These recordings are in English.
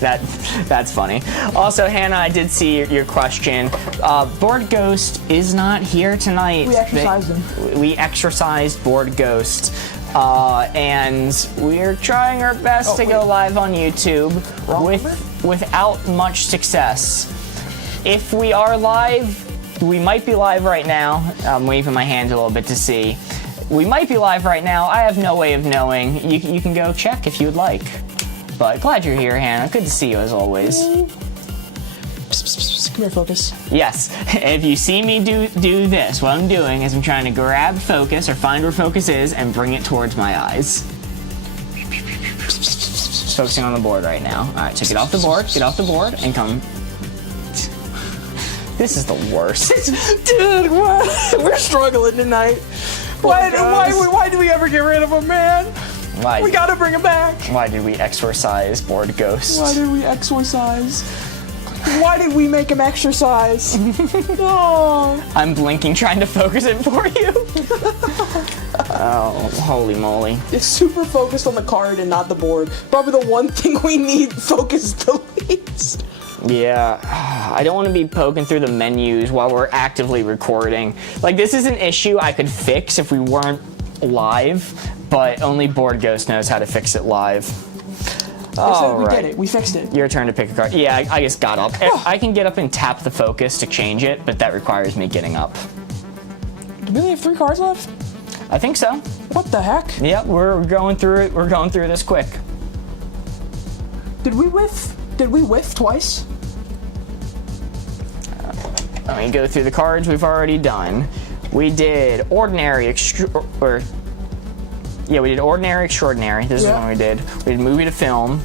That's funny. Also, Hannah, I did see your question. Board Ghost is not here tonight. We exercised him. We exercised Board Ghost. And we're trying our best to go live on YouTube without much success. If we are live, we might be live right now. I'm waving my hand a little bit to see. We might be live right now. I have no way of knowing. You can go check if you would like. But glad you're here, Hannah. Good to see you as always. Come here, focus. Yes. If you see me do this, what I'm doing is I'm trying to grab focus or find where focus is and bring it towards my eyes. Focusing on the board right now. All right, so get off the board, and come. This is the worst. Dude, we're struggling tonight. Why do we ever get rid of him, man? We gotta bring him back. Why did we exorcise Board Ghost? Why did we exorcise? Why did we make him exercise? Oh. I'm blinking, trying to focus it for you. Oh, holy moly. It's super focused on the card and not the board. Probably the one thing we need focused the least. Yeah, I don't want to be poking through the menus while we're actively recording. Like, this is an issue I could fix if we weren't live, but only Board Ghost knows how to fix it live. We did it. We fixed it. Your turn to pick a card. Yeah, I just got up. I can get up and tap the focus to change it, but that requires me getting up. Do we only have 3 cards left? I think so. What the heck? Yep, we're going through it. We're going through this quick. Did we whiff? Did we whiff twice? Let me go through the cards we've already done. We did Ordinary Extraordinary. This is the one we did. We did Movie to Film.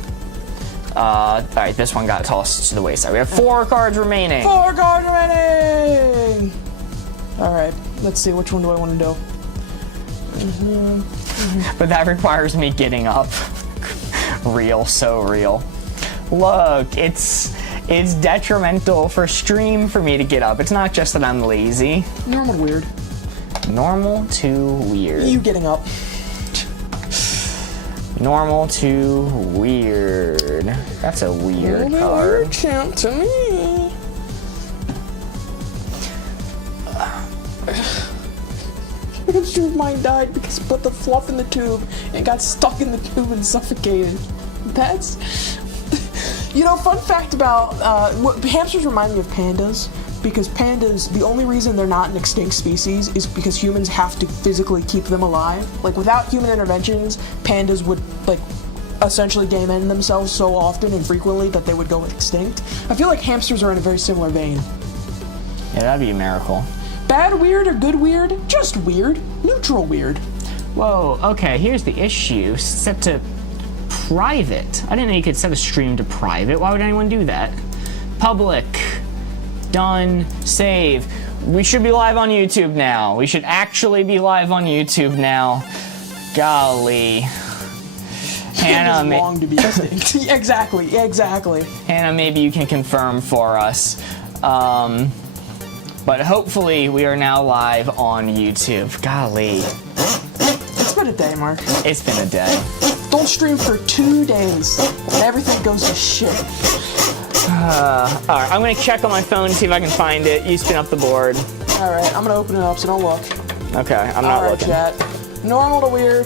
All right, this one got tossed to the wayside. We have 4 cards remaining. 4 cards remaining! All right, let's see. Which one do I want to do? But that requires me getting up. Real, so real. Look, it's detrimental for stream for me to get up. It's not just that I'm lazy. Normal to weird. Normal to weird. You getting up. Normal to weird. That's a weird card. Weird champ to me. Mine died because I put the fluff in the tube and got stuck in the tube and suffocated. That's... You know, fun fact about... hamsters remind me of pandas. Because pandas, the only reason they're not an extinct species is because humans have to physically keep them alive. Like, without human interventions, pandas would, like, essentially game end themselves so often and frequently that they would go extinct. I feel like hamsters are in a very similar vein. Yeah, that'd be a miracle. Bad weird or good weird? Just weird. Neutral weird. Whoa, okay, here's the issue. Set to private. I didn't know you could set a stream to private. Why would anyone do that? Public. Done. Save. We should be live on YouTube now. We should actually be live on YouTube now. Golly. Hannah, long to be extinct. Exactly. Hannah, maybe you can confirm for us. But hopefully we are now live on YouTube. Golly. It's been a day, Mark. It's been a day. Don't stream for 2 days and everything goes to shit. Alright, I'm gonna check on my phone to see if I can find it. You spin up the board. Alright, I'm gonna open it up, so don't look. Okay, I'm not looking. Chat. Normal to weird.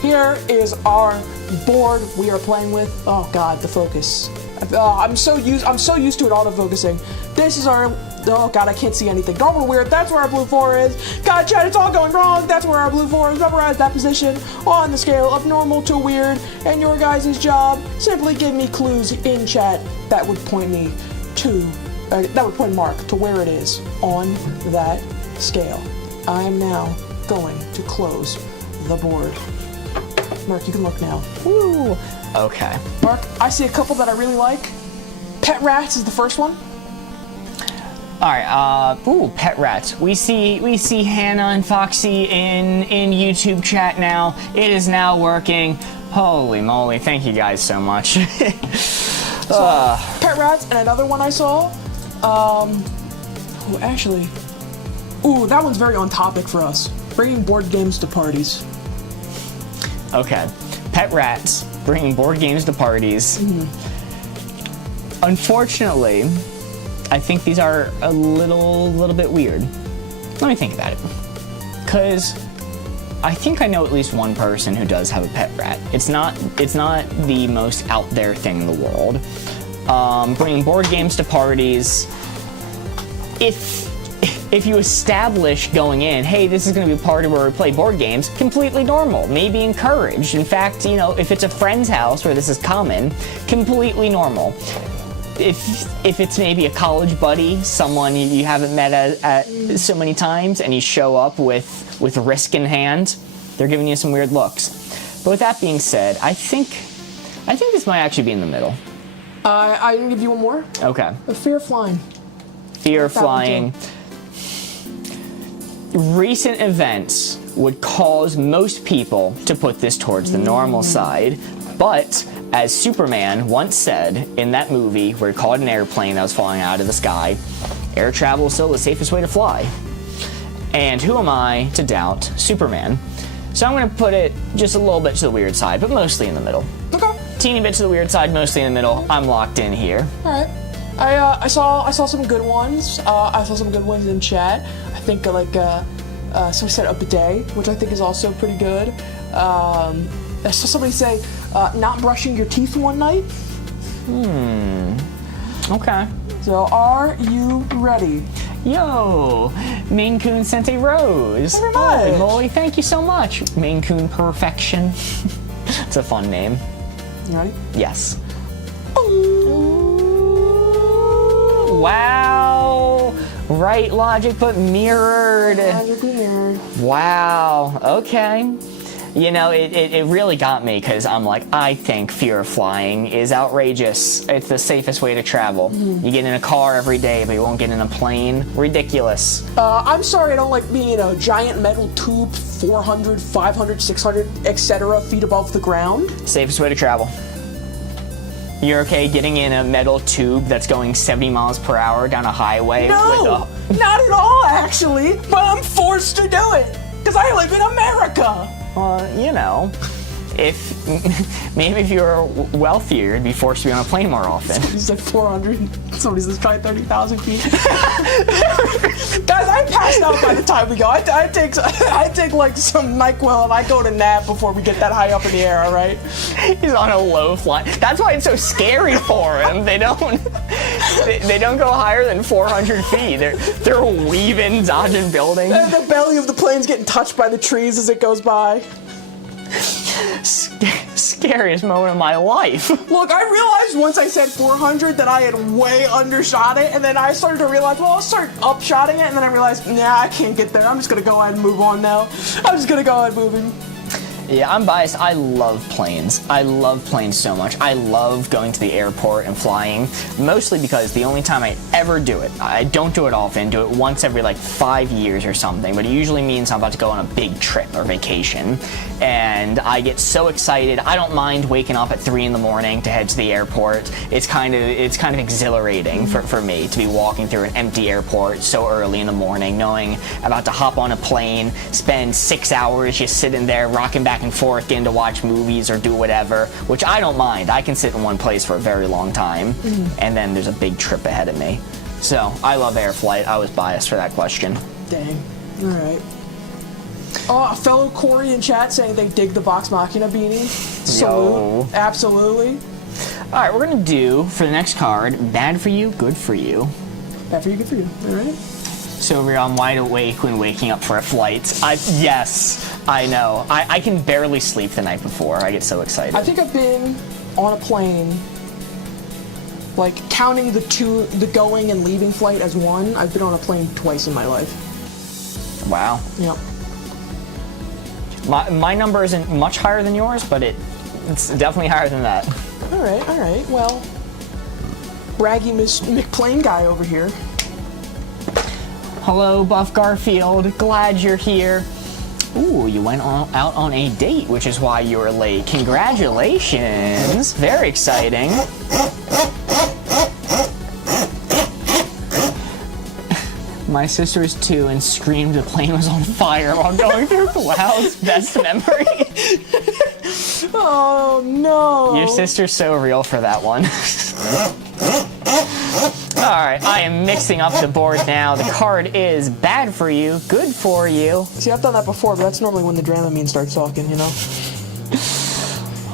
Here is our board we are playing with. Oh god, the focus. I'm so used to it auto-focusing. This is our... Oh god, I can't see anything. Normal to weird, that's where our blue 4 is. God, chat, it's all going wrong. That's where our blue 4 is. Memorize that position on the scale of normal to weird. And your guys' job, simply give me clues in chat that would point me to... that would point Mark to where it is on that scale. I am now going to close the board. Mark, you can look now. Woo! Okay. Mark, I see a couple that I really like. Pet Rats is the first one. Alright, pet rats. We see Hannah and Foxy in YouTube chat now. It is now working. Holy moly, thank you guys so much. So, pet rats, and another one I saw. That one's very on topic for us. Bringing board games to parties. Okay, pet rats, bringing board games to parties. Unfortunately, I think these are a little bit weird. Let me think about it. Because I think I know at least one person who does have a pet rat. It's not the most out there thing in the world. Bringing board games to parties. If you establish going in, hey, this is going to be a party where we play board games, completely normal, maybe encouraged. In fact, you know, if it's a friend's house where this is common, completely normal. If it's maybe a college buddy, someone you haven't met at so many times, and you show up with risk in hand, they're giving you some weird looks. But with that being said, I think this might actually be in the middle. I can give you one more. Okay. The fear of flying. Fear of flying. Recent events would cause most people to put this towards the normal side, but as Superman once said in that movie where he caught an airplane that was falling out of the sky, air travel is still the safest way to fly. And who am I to doubt Superman? So I'm going to put it just a little bit to the weird side, but mostly in the middle. Okay. Teeny bit to the weird side, mostly in the middle. I'm locked in here. All right. I saw some good ones. I saw some good ones in chat. I think somebody said a bidet, which I think is also pretty good. I saw somebody say not brushing your teeth one night. Okay. So are you ready? Yo, Maine Coon sent a rose. Very much. Holy moly, thank you so much. Maine Coon Perfection. It's a fun name. You ready? Yes. Wow. Right logic, but mirrored. Magically mirrored. Wow. Okay. You know, it really got me because I'm like, I think fear of flying is outrageous. It's the safest way to travel. You get in a car every day, but you won't get in a plane. Ridiculous. I'm sorry I don't like being in a giant metal tube 400, 500, 600, etc. feet above the ground. Safest way to travel. You're okay getting in a metal tube that's going 70 miles per hour down a highway? No, not at all, actually. But I'm forced to do it because I live in America. Well, you know, maybe if you were wealthier, you'd be forced to be on a plane more often. Somebody said 400. Somebody says try 30,000 feet. Guys, I passed out by the time we go. I take like some NyQuil and I go to nap before we get that high up in the air. All right. He's on a low flight. That's why it's so scary for him. They don't go higher than 400 feet. They're weaving, dodging buildings. And the belly of the plane's getting touched by the trees as it goes by. Scariest moment of my life. Look, I realized once I said 400 that I had way undershot it, and then I started to realize, well, I'll start upshotting it, and then I realized, nah, I can't get there. I'm just gonna go ahead and move on now. I'm just gonna go ahead moving. Yeah, I'm biased. I love planes. I love planes so much. I love going to the airport and flying, mostly because the only time I ever do it, I don't do it often, do it once every like 5 years or something, but it usually means I'm about to go on a big trip or vacation, and I get so excited. I don't mind waking up at 3 in the morning to head to the airport. It's kind of exhilarating for me to be walking through an empty airport so early in the morning, knowing I'm about to hop on a plane, spend 6 hours just sitting there rocking back and forth, getting to watch movies or do whatever, which I don't mind. I can sit in one place for a very long time, and then there's a big trip ahead of me. So I love air flight. I was biased for that question. Dang. All right. Oh, a fellow Corey in chat saying they dig the Vox Machina beanie. Salute. Absolutely. All right, we're gonna do for the next card, bad for you, good for you. Bad for you, good for you. All right. So over here, I'm wide awake when waking up for a flight. Yes, I know. I can barely sleep the night before. I get so excited. I think I've been on a plane, like counting the going and leaving flight as one. I've been on a plane twice in my life. Wow. Yep. My number isn't much higher than yours, but it's definitely higher than that. All right. Well, braggy Miss McPlane guy over here. Hello, Buff Garfield. Glad you're here. Ooh, you went out on a date, which is why you were late. Congratulations. Very exciting. My sister was 2 and screamed the plane was on fire while going through clouds. Best memory. Oh, no. Your sister's so real for that one. Alright, I am mixing up the board now. The card is bad for you, good for you. See, I've done that before, but that's normally when the Dramamine starts talking, you know?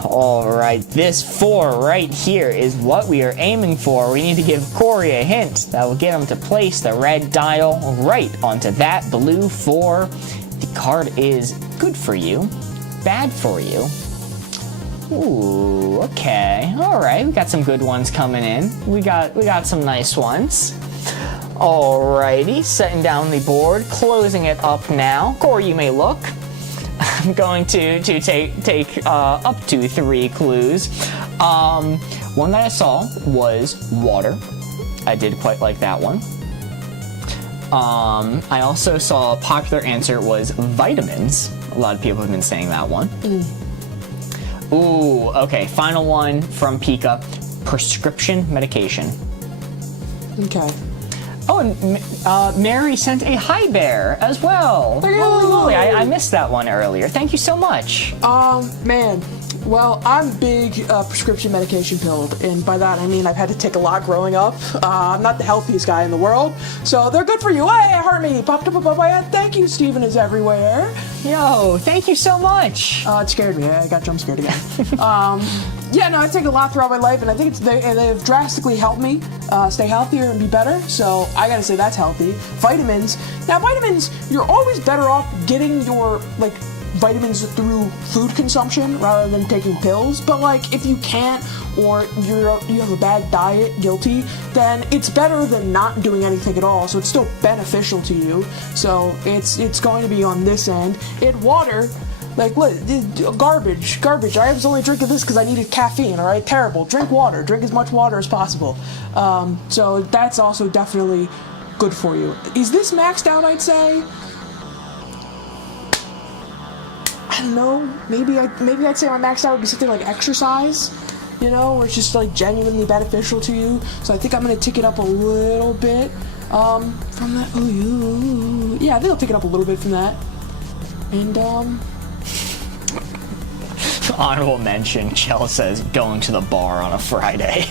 Alright, this 4 right here is what we are aiming for. We need to give Corey a hint that will get him to place the red dial right onto that blue 4. The card is good for you, bad for you. Ooh, okay. Alright, we got some good ones coming in. We got some nice ones. Alrighty, setting down the board, closing it up now. Corey, you may look. I'm going to take up to 3 clues. One that I saw was water. I did quite like that one. I also saw a popular answer was vitamins. A lot of people have been saying that one. Ooh, okay, final one from Pika. Prescription medication. Okay. Oh, and Mary sent a hi bear as well. Holy, I missed that one earlier. Thank you so much. Man. Well, I'm big prescription medication pilled, and by that I mean I've had to take a lot growing up. I'm not the healthiest guy in the world, so they're good for you. Hey, Harmony, thank you, Steven is everywhere. Yo, thank you so much. It scared me. I got jump scared again. Yeah, no, I take a lot throughout my life, and I think they've drastically helped me stay healthier and be better, so I gotta say that's healthy. Vitamins. Now, vitamins, you're always better off getting your, vitamins through food consumption rather than taking pills, but if you can't, or you have a bad diet, guilty, then it's better than not doing anything at all, so it's still beneficial to you. So it's going to be on this end. In water, garbage. I was only drinking this because I needed caffeine, alright? Terrible. Drink water. Drink as much water as possible. So that's also definitely good for you. Is this maxed out, I'd say? I don't know. Maybe I'd say my maxed out would be something like exercise, where it's just genuinely beneficial to you. So I think I'm gonna tick it up a little bit from that. Ooh, yeah, I think I'll tick it up a little bit from that. And honorable mention. Chell says going to the bar on a Friday.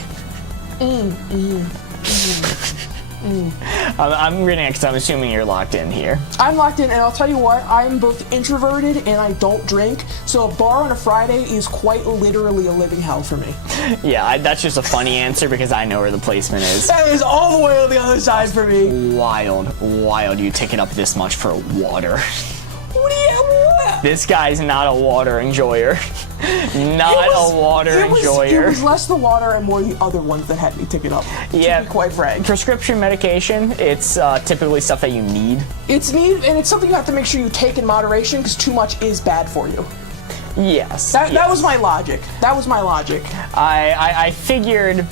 I'm reading it because I'm assuming you're locked in here. I'm locked in, and I'll tell you what, I'm both introverted and I don't drink, so a bar on a Friday is quite literally a living hell for me. Yeah, that's just a funny answer because I know where the placement is. That is all the way on the other side for me. Wild you tick it up this much for water. What? This guy's not a water enjoyer. Not a water enjoyer. It was less the water and more the other ones that had me tick it up. Yeah, to be quite frank. Prescription medication, it's typically stuff that you need. It's needed, and it's something you have to make sure you take in moderation because too much is bad for you. Yes. That was my logic. I figured.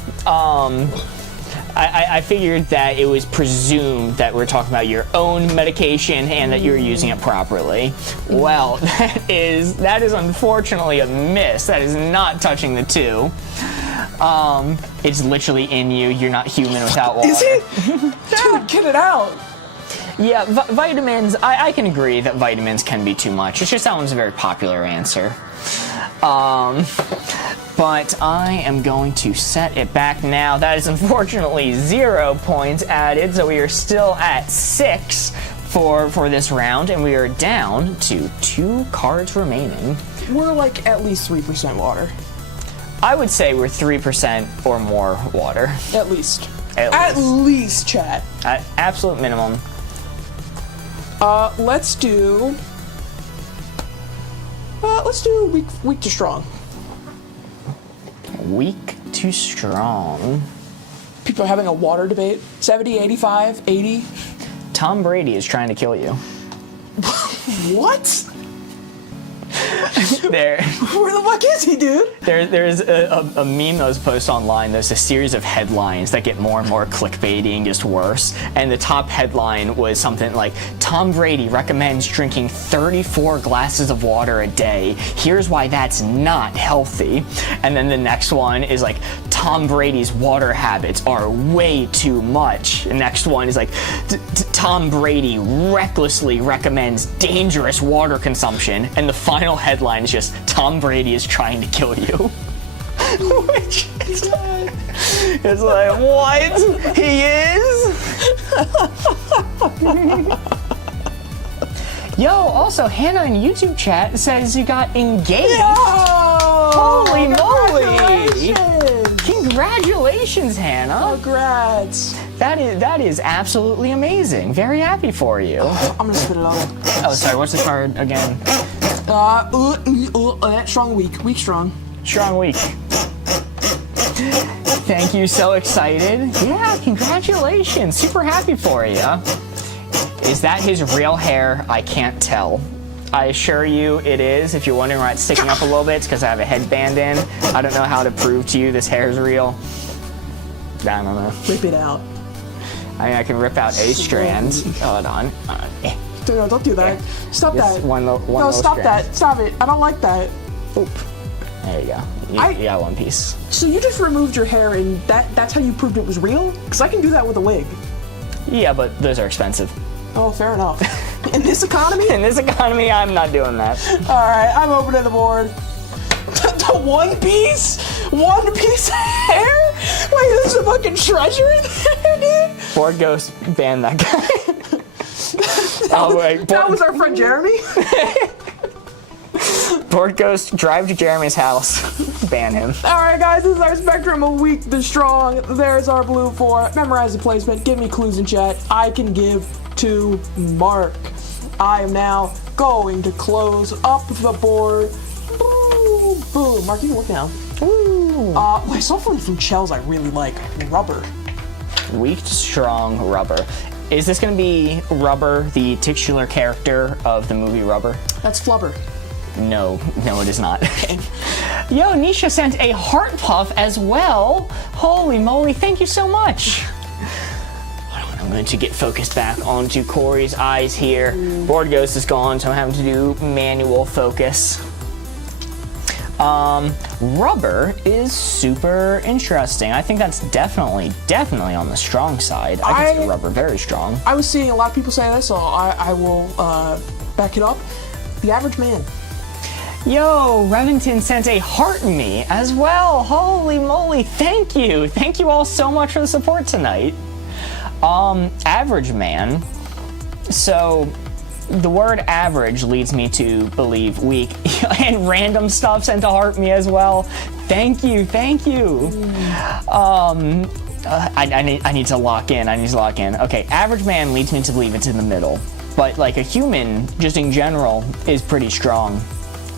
I figured that it was presumed that we're talking about your own medication and that you're using it properly. Well, that is unfortunately a miss. That is not touching the 2. It's literally in you. You're not human without water. Is it? Dude, get it out. Yeah, vitamins, I can agree that vitamins can be too much. It's just that one's a very popular answer. But I am going to set it back now. That is unfortunately 0 points added, so we are still at 6 for this round, and we are down to 2 cards remaining. We're at least 3% water. I would say we're 3% or more water. At least. At least, chat. At absolute minimum. Let's do weak to strong. Weak to strong. People are having a water debate. 70, 85, 80. Tom Brady is trying to kill you. What? Where the fuck is he, dude? There's a meme that was posted online. There's a series of headlines that get more and more clickbaity and just worse. And the top headline was something like, Tom Brady recommends drinking 34 glasses of water a day. Here's why that's not healthy. And then the next one is like, Tom Brady's water habits are way too much. The next one is like, Tom Brady recklessly recommends dangerous water consumption. And the final headline headline is just Tom Brady is trying to kill you. Which is it's like, what? He is? Yo, also, Hannah in YouTube chat says you got engaged. Holy moly! Congratulations, Hannah. Congrats. That is absolutely amazing. Very happy for you. I'm gonna spit it out. Oh, sorry, what's the card again? Strong weak. Weak strong. Strong week. Thank you, so excited. Yeah, congratulations. Super happy for you. Is that his real hair? I can't tell. I assure you it is. If you're wondering why it's sticking up a little bit, it's because I have a headband in. I don't know how to prove to you this hair is real. I don't know. Rip it out. I mean, I can rip out a strand. Hold on. Dude, no, don't do that. Stop that. No, stop that. Stop it. I don't like that. Oop. There you go. You got one piece. So you just removed your hair and that's how you proved it was real? Because I can do that with a wig. Yeah, but those are expensive. Oh, fair enough. In this economy? In this economy, I'm not doing that. Alright, I'm opening the board. The one piece? One piece of hair? Wait, there's a fucking treasure in there, dude? Board Ghost banned that guy. Oh, wait. That was our friend Jeremy? Board Ghost, drive to Jeremy's house. Ban him. Alright guys, this is our spectrum of weak to strong. There's our blue 4. Memorize the placement. Give me clues in chat. I can give to Mark. I am now going to close up the board. Boom, boom. Mark, you can look now. Ooh. I saw one from Chels I really like. Rubber. Weak to strong Rubber. Is this going to be Rubber, the titular character of the movie Rubber? That's Flubber. No, it is not. Yo, Nisha sent a heart puff as well. Holy moly, thank you so much. I'm going to get focused back onto Corey's eyes here. Board Ghost is gone, so I'm having to do manual focus. Rubber is super interesting. I think that's definitely on the strong side. I consider Rubber very strong. I was seeing a lot of people say this, so I will back it up. The average man. Yo, Revington sent a heart me as well. Holy moly, thank you. Thank you all so much for the support tonight. Average man. So the word average leads me to believe weak. And random stuff sent to heart me as well. Thank you. I need to lock in. Okay, average man leads me to believe it's in the middle. But like a human, just in general, is pretty strong,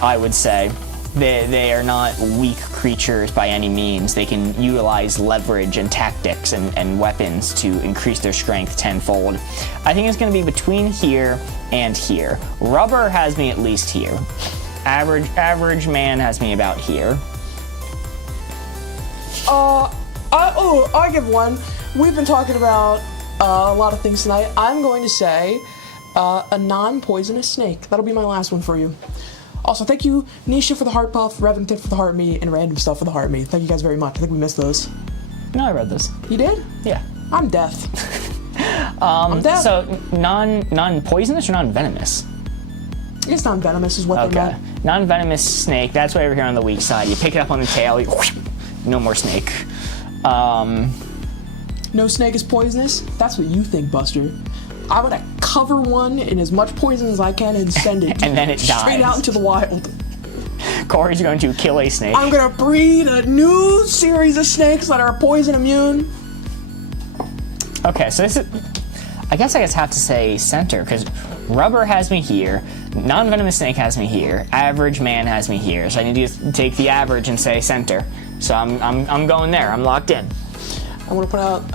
I would say. They are not weak creatures by any means. They can utilize leverage and tactics and weapons to increase their strength tenfold. I think it's going to be between here and here. Rubber has me at least here. Average man has me about here. I give one. We've been talking about a lot of things tonight. I'm going to say a non-poisonous snake. That'll be my last one for you. Also, thank you, Nisha, for the heart puff, Revington for the heart me, and Random Stuff for the heart me. Thank you guys very much. I think we missed those. No, I read those. You did? Yeah. I'm deaf. I'm deaf. So non-poisonous or non-venomous? I guess non-venomous is what they meant. Non-venomous snake. That's way over here on the weak side. You pick it up on the tail. No more snake. No snake is poisonous? That's what you think, Buster. I'm gonna cover one in as much poison as I can and send it and then it straight dies. out into the wild. Corey's going to kill a snake. I'm gonna breed a new series of snakes that are poison immune. Okay, so this is... I guess have to say center, because Rubber has me here, non-venomous snake has me here, average man has me here, so I need to take the average and say center. So I'm going there. I'm locked in. I want to put out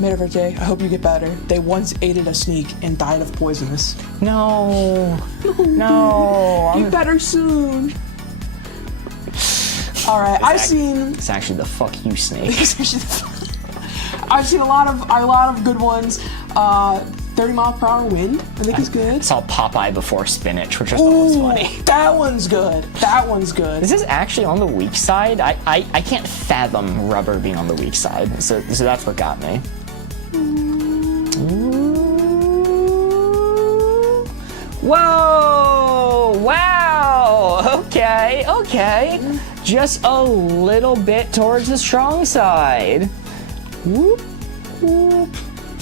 Metaverse J, I hope you get better. They once aided a sneak and died of poisonous. No. Get better soon. Alright, It's actually the fuck you snake. I've seen a lot of good ones. 30-mile-per-hour wind, I think is good. I saw Popeye before spinach, which was almost funny. That one's good. This is actually on the weak side. I can't fathom Rubber being on the weak side, so that's what got me. Whoa! Wow! Okay. Just a little bit towards the strong side. Whoop, whoop.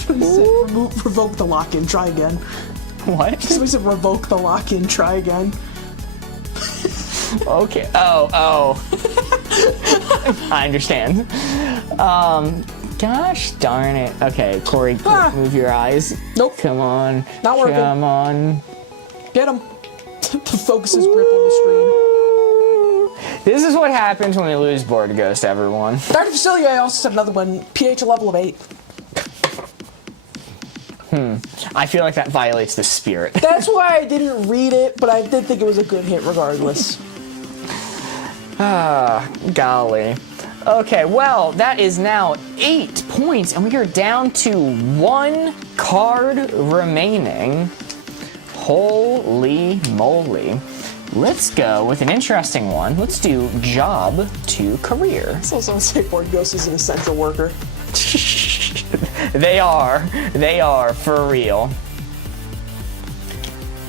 Revoke the lock-in, try again. What? Somebody said revoke the lock-in, try again. Okay. Oh. I understand. Gosh darn it. Okay, Corey, move your eyes. Nope. Come on. Not working. Come on. Get him. The focus is grip on the stream. This is what happens when we lose Board Ghost, everyone. Dr. Facilier also said another one. pH a level of 8. I feel like that violates the spirit. That's why I didn't read it, but I did think it was a good hit regardless. Golly. Okay, well, that is now 8 points, and we are down to 1 card remaining. Holy moly. Let's go with an interesting one. Let's do job to career. So someone say Board Ghost is an essential worker. They are, for real.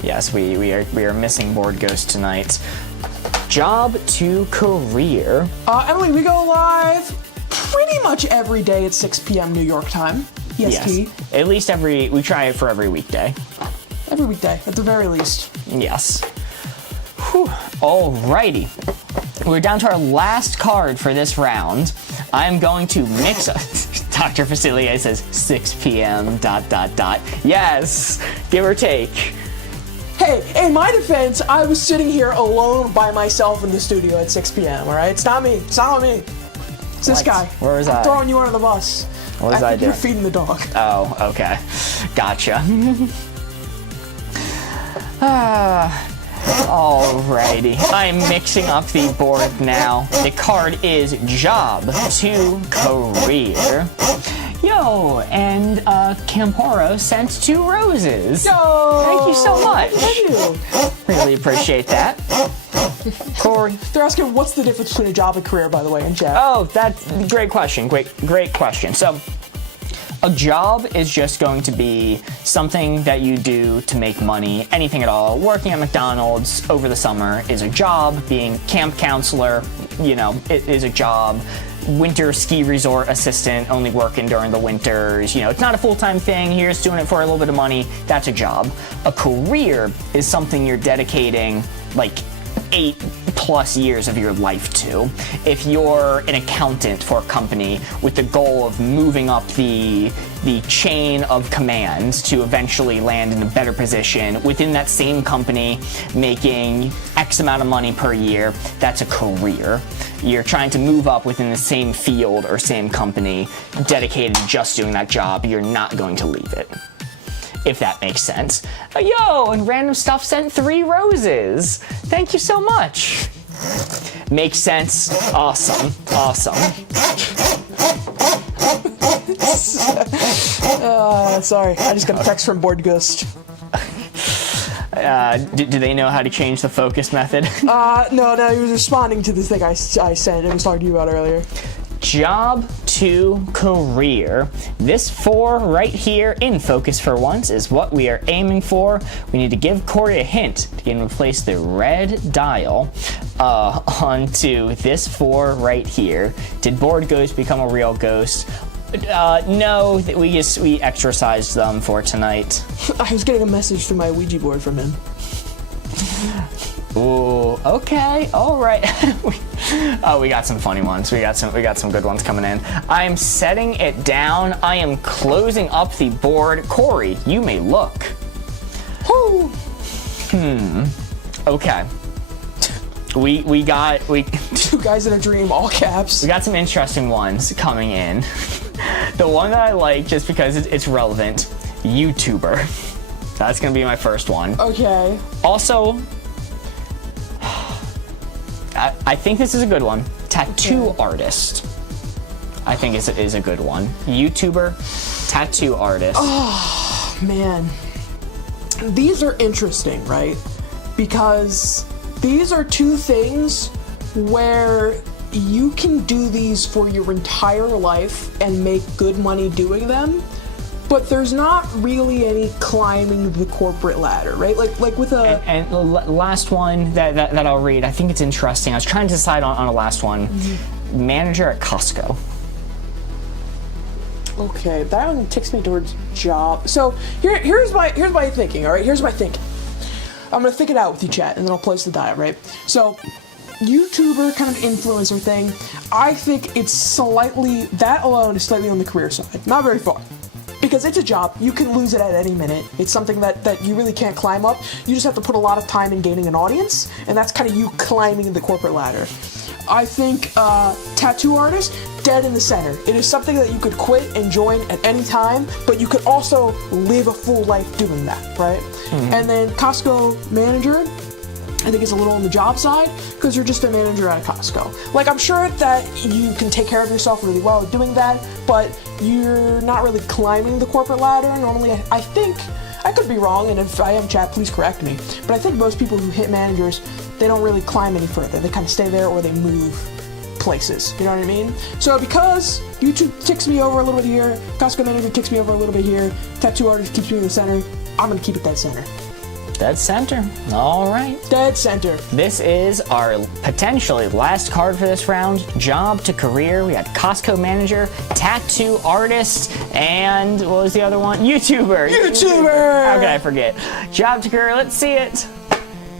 Yes, we are missing Board Ghost tonight. Job to career. Emily, we go live pretty much every day at 6 p.m. New York time. EST. Yes. At least we try it for every weekday. Every weekday, at the very least. Yes. Whew. Alrighty. We're down to our last card for this round. I'm going to mix up. Dr. Facilier says 6 p.m. ... Yes, give or take. Hey, in my defense, I was sitting here alone by myself in the studio at 6 p.m., alright? It's not me. It's not on me. It's this What? guy. Where was I? I'm throwing you under the bus. What was I think you're doing? feeding the dog. Oh, okay. Gotcha. Alrighty. I'm mixing up the board now. The card is job to career. Yo, and Camporo sent 2 roses. Yo! Thank you so much. Thank you. Really appreciate that. Corey. They're asking what's the difference between a job and career, by the way, in chat. Oh, that's a great question. Great question. So, a job is just going to be something that you do to make money, anything at all. Working at McDonald's over the summer is a job. Being camp counselor, it is a job. Winter ski resort assistant, only working during the winters. It's not a full-time thing. You're just doing it for a little bit of money. That's a job. A career is something you're dedicating, like, 8+ years of your life to. If you're an accountant for a company with the goal of moving up the chain of commands to eventually land in a better position within that same company, making X amount of money per year, that's a career. You're trying to move up within the same field or same company, dedicated to just doing that job. You're not going to leave it, if that makes sense. Yo, and Random Stuff sent 3 roses. Thank you so much. Makes sense. Awesome. Sorry, I just got a text from Board Ghost. Do they know how to change the focus method? No, he was responding to the thing I sent and was talking to you about earlier. Job to career. This 4 right here in focus for once is what we are aiming for. We need to give Corey a hint to get him to place the red dial onto this 4 right here. Did Board Ghost become a real ghost? No, we exorcised them for tonight. I was getting a message through my Ouija board from him. Ooh, okay, all right. We got some funny ones. We got some good ones coming in. I'm setting it down. I am closing up the board. Corey, you may look. Woo! Okay. We got 2 guys in a dream, all caps. We got some interesting ones coming in. The one that I like, just because it's relevant, YouTuber. That's gonna be my first one. Okay. Also, I think this is a good one. Tattoo artist. I think it is a good one. YouTuber, tattoo artist. Oh, man. These are interesting, right? Because these are 2 things where you can do these for your entire life and make good money doing them, but there's not really any climbing the corporate ladder, right? Like with a... And the last one that I'll read, I think it's interesting. I was trying to decide on a last one. Manager at Costco. Okay, that one takes me towards job. So here's my thinking, all right? Here's my thinking. I'm gonna think it out with you, chat, and then I'll place the die, right? So, YouTuber kind of influencer thing, I think it's slightly, that alone is slightly on the career side. Not very far. Because it's a job, you can lose it at any minute. It's something that you really can't climb up. You just have to put a lot of time in gaining an audience, and that's kind of you climbing the corporate ladder. I think tattoo artist, dead in the center. It is something that you could quit and join at any time, but you could also live a full life doing that, right? And then Costco manager, I think it's a little on the job side, because you're just a manager at a Costco. Like, I'm sure that you can take care of yourself really well doing that, but you're not really climbing the corporate ladder. Normally, I think, I could be wrong, and if I am, chat, please correct me, but I think most people who hit managers, they don't really climb any further. They kind of stay there or they move places, you know what I mean? So because YouTube ticks me over a little bit here, Costco manager ticks me over a little bit here, tattoo artist keeps me in the center, I'm gonna keep it dead center. Dead center. All right. Dead center. This is our potentially last card for this round. Job to career. We got Costco manager, tattoo artist, and what was the other one? YouTuber. YouTuber! How could I forget? Job to career. Let's see it.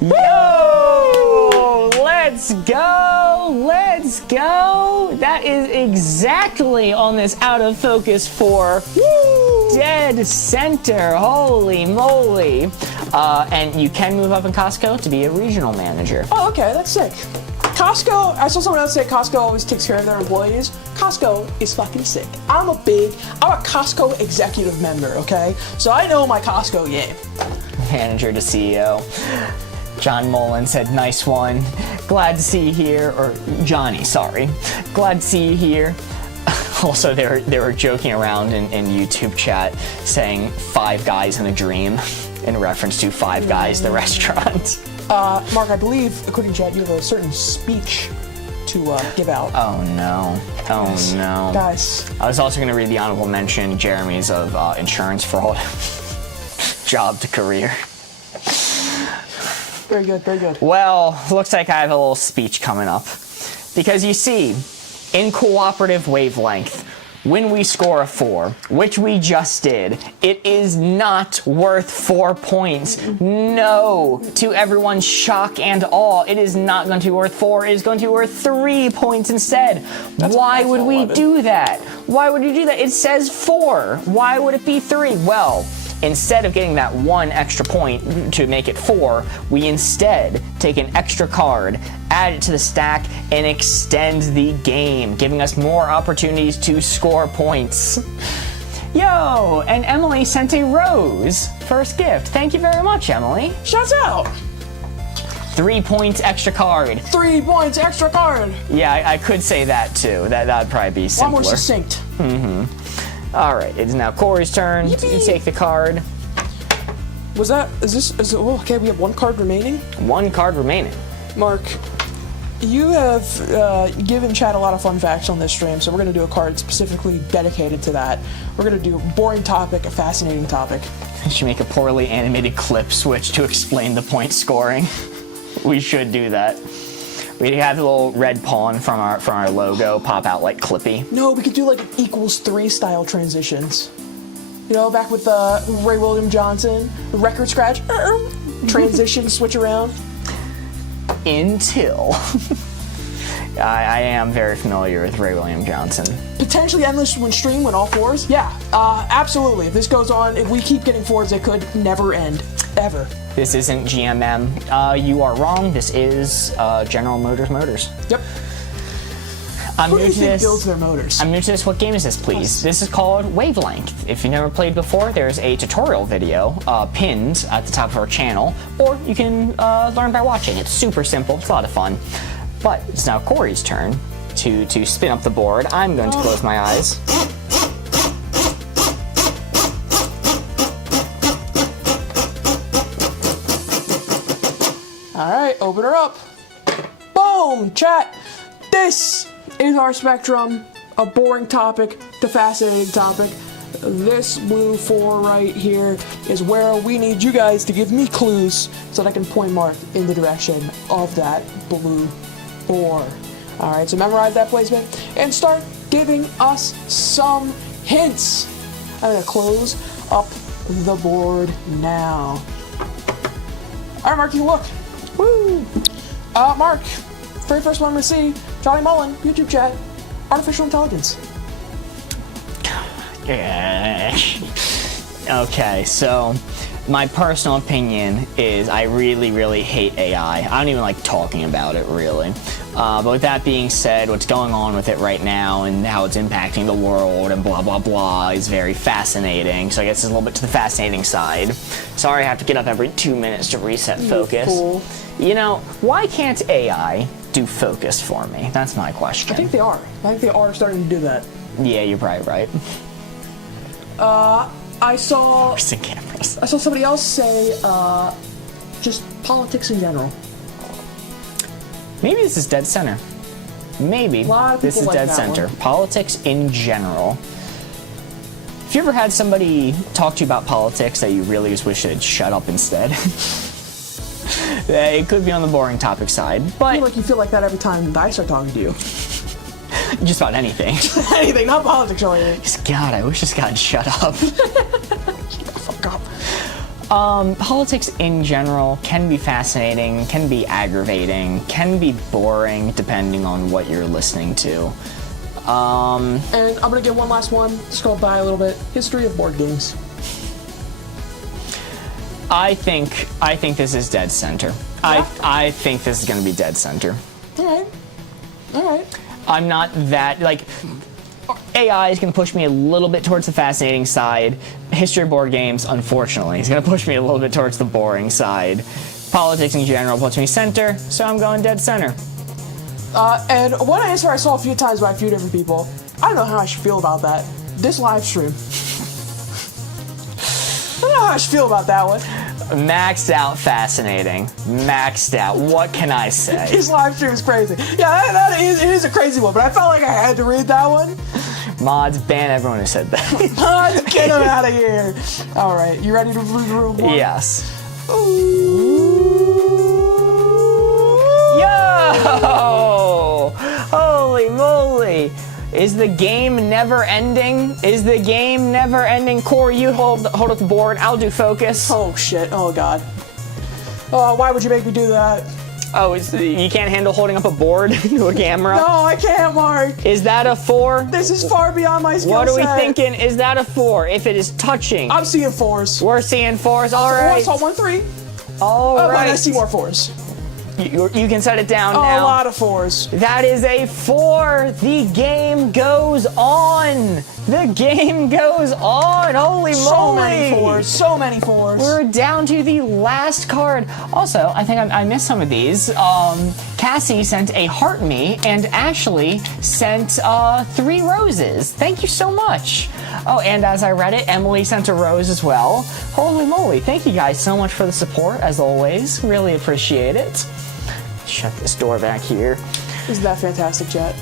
Yo! Let's go! Let's go! That is exactly on this out of focus for dead center. Holy moly! And you can move up in Costco to be a regional manager. Oh, okay, that's sick. Costco, I saw someone else say Costco always takes care of their employees. Costco is fucking sick. I'm a Costco executive member, okay? So I know my Costco game. Manager to CEO. John Mullen said, nice one. Glad to see you here. Or Johnny, sorry. Glad to see you here. Also, they were joking around in YouTube chat saying Five Guys in a Dream in reference to Five Guys, the restaurant. Mark, I believe, according to chat, you have a certain speech to give out. Oh no. Oh no. Guys. I was also going to read the honorable mention, Jeremy's of insurance fraud. Job to career. Very good, very good. Well, looks like I have a little speech coming up. Because you see, in cooperative wavelength, when we score a 4, which we just did, it is not worth 4 points. No, to everyone's shock and awe, it is not going to be worth 4, it is going to be worth 3 points instead. Why would we do that? Why would you do that? It says 4. Why would it be 3? Well, instead of getting that 1 extra point to make it 4, we instead take an extra card, add it to the stack, and extend the game, giving us more opportunities to score points. Yo, and Emily sent a rose. First gift. Thank you very much, Emily. Shouts out! 3 points extra card. 3 points extra card! Yeah, I could say that too. That'd probably be simpler. One more succinct. Alright, it is now Corey's turn. Yippee. You take the card. Okay, we have 1 card remaining? 1 card remaining. Mark, you have given chat a lot of fun facts on this stream, so we're going to do a card specifically dedicated to that. We're going to do a boring topic, a fascinating topic. I should make a poorly animated clip switch to explain the point scoring. We should do that. We have a little red pawn from our logo pop out like Clippy. No, we could do like =3 style transitions. You know, back with Ray William Johnson, record scratch, transition, switch around. Until I am very familiar with Ray William Johnson. Potentially endless when stream when all 4s? Yeah, absolutely. If this goes on, if we keep getting 4s, it could never end. Ever. This isn't GMM. You are wrong. This is General Motors. Yep. Who do you think builds their motors? I'm new to this. What game is this, please? This is called Wavelength. If you've never played before, there's a tutorial video pinned at the top of our channel, or you can learn by watching. It's super simple. It's a lot of fun. But it's now Corey's turn to spin up the board. I'm going to close my eyes. All right, open her up. Boom, chat. This is our spectrum, a boring topic to fascinating topic. this blue 4 right here is where we need you guys to give me clues so that I can point mark in the direction of that blue 4. Alright, so memorize that placement and start giving us some hints. I'm going to close up the board now. Alright, Mark, you look. Woo! Mark, very first one I'm going to see, 𝘧𝘳𝘮𝘯𝘪𝘯𝘨, YouTube chat, artificial intelligence. Okay, so my personal opinion is I really hate AI. I don't even like talking about it, really. But with that being said, what's going on with it right now and how it's impacting the world and blah, blah, blah is very fascinating. So I guess it's a little bit to the fascinating side. Sorry I have to get up every 2 minutes to reset focus. Fool. You know, why can't AI do focus for me? That's my question. I think they are. I think they are starting to do that. Yeah, you're probably right. I saw Cameras. I saw somebody else say, just politics in general. Maybe this is dead center. Maybe this is like dead that center. one. Politics in general. Have you ever had somebody talk to you about politics that you really just wish they'd shut up instead? It could be on the boring topic side, I but feel like you feel like that every time I start talking to you. just about anything. Anything, not politics related. God, I wish this guy would shut up. Fuck up. Politics in general can be fascinating, can be aggravating, can be boring depending on what you're listening to. And I'm gonna get one last one. Scroll by a little bit. History of board games. I think this is dead center. Yeah. I think this is going to be dead center. All right. I'm not that, like, AI is going to push me a little bit towards the fascinating side. History of board games, unfortunately, is going to push me a little bit towards the boring side. Politics in general puts me center, so I'm going dead center. And one answer I saw a few times by a few different people, I don't know how I should feel about that. This live stream. I don't know how I should feel about that one. Maxed out fascinating. Maxed out. What can I say? This live stream is crazy. Yeah, it is a crazy one, but I felt like I had to read that one. Mods, ban everyone who said that. Mods, get them out of here. All right, you ready to read one? Yes. Ooh. Yo! Holy moly! Is the game never ending? Is the game never ending? Corey, you hold up the board. I'll do focus. Oh shit! Oh god! Oh, why would you make me do that? Oh, you can't handle holding up a board to a camera? No, I can't, Mark. Is that a 4? This is far beyond my skill What are we set. thinking? Is that a 4? If it is touching. I'm seeing 4s. We're seeing 4s. All Oh, I right. saw 1 3. All Oh, right. I see more 4s. You can set it down Oh, now. a lot of 4s. That is a 4. The game goes on. The game goes on. Holy moly. So many 4s. So many 4s. We're down to the last card. Also, I think I missed some of these. Cassie sent a heart me, and Ashley sent 3 roses. Thank you so much. Oh, and as I read it, Emily sent a rose as well. Holy moly. Thank you guys so much for the support, as always. Really appreciate it. Shut this door back here. Isn't that fantastic, chat?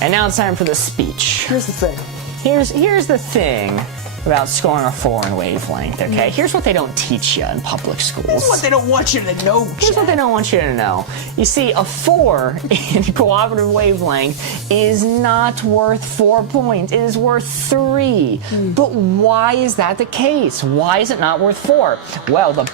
And now it's time for the speech. Here's the thing. Here's the thing about scoring a 4 in Wavelength, okay? Here's what they don't teach you in public schools. This is what they don't want you to know, Here's what they don't want you to know. You see, a 4 in cooperative Wavelength is not worth 4 points. It is worth 3. But why is that the case? Why is it not worth 4? Well, the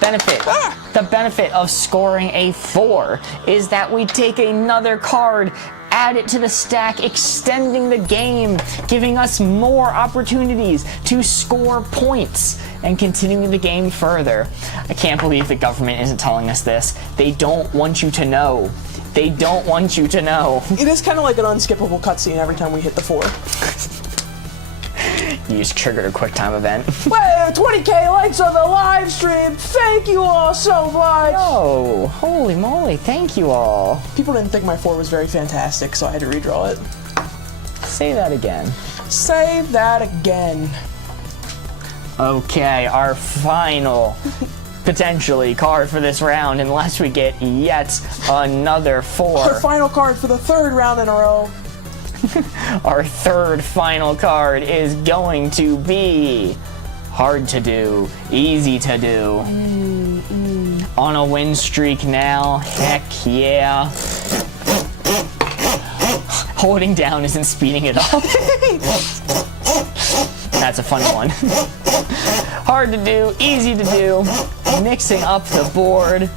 benefit of scoring a 4 is that we take another card, add it to the stack, extending the game, giving us more opportunities to score points and continuing the game further. I can't believe the government isn't telling us this. They don't want you to know. They don't want you to know. It is kind of like an unskippable cutscene every time we hit the 4. You just triggered a quick time event. Well, 20k likes on the live stream. Thank you all so much. Oh, holy moly, thank you all. People didn't think my 4 was very fantastic, so I had to redraw it. Say that again. Say that again. Okay, our final potentially card for this round, unless we get yet another 4. Our final card for the 3rd round in a row. Our third final card is going to be hard to do, easy to do. On a win streak now, heck yeah. Holding down isn't speeding it up. That's a funny one. Hard to do, easy to do. Mixing up the board.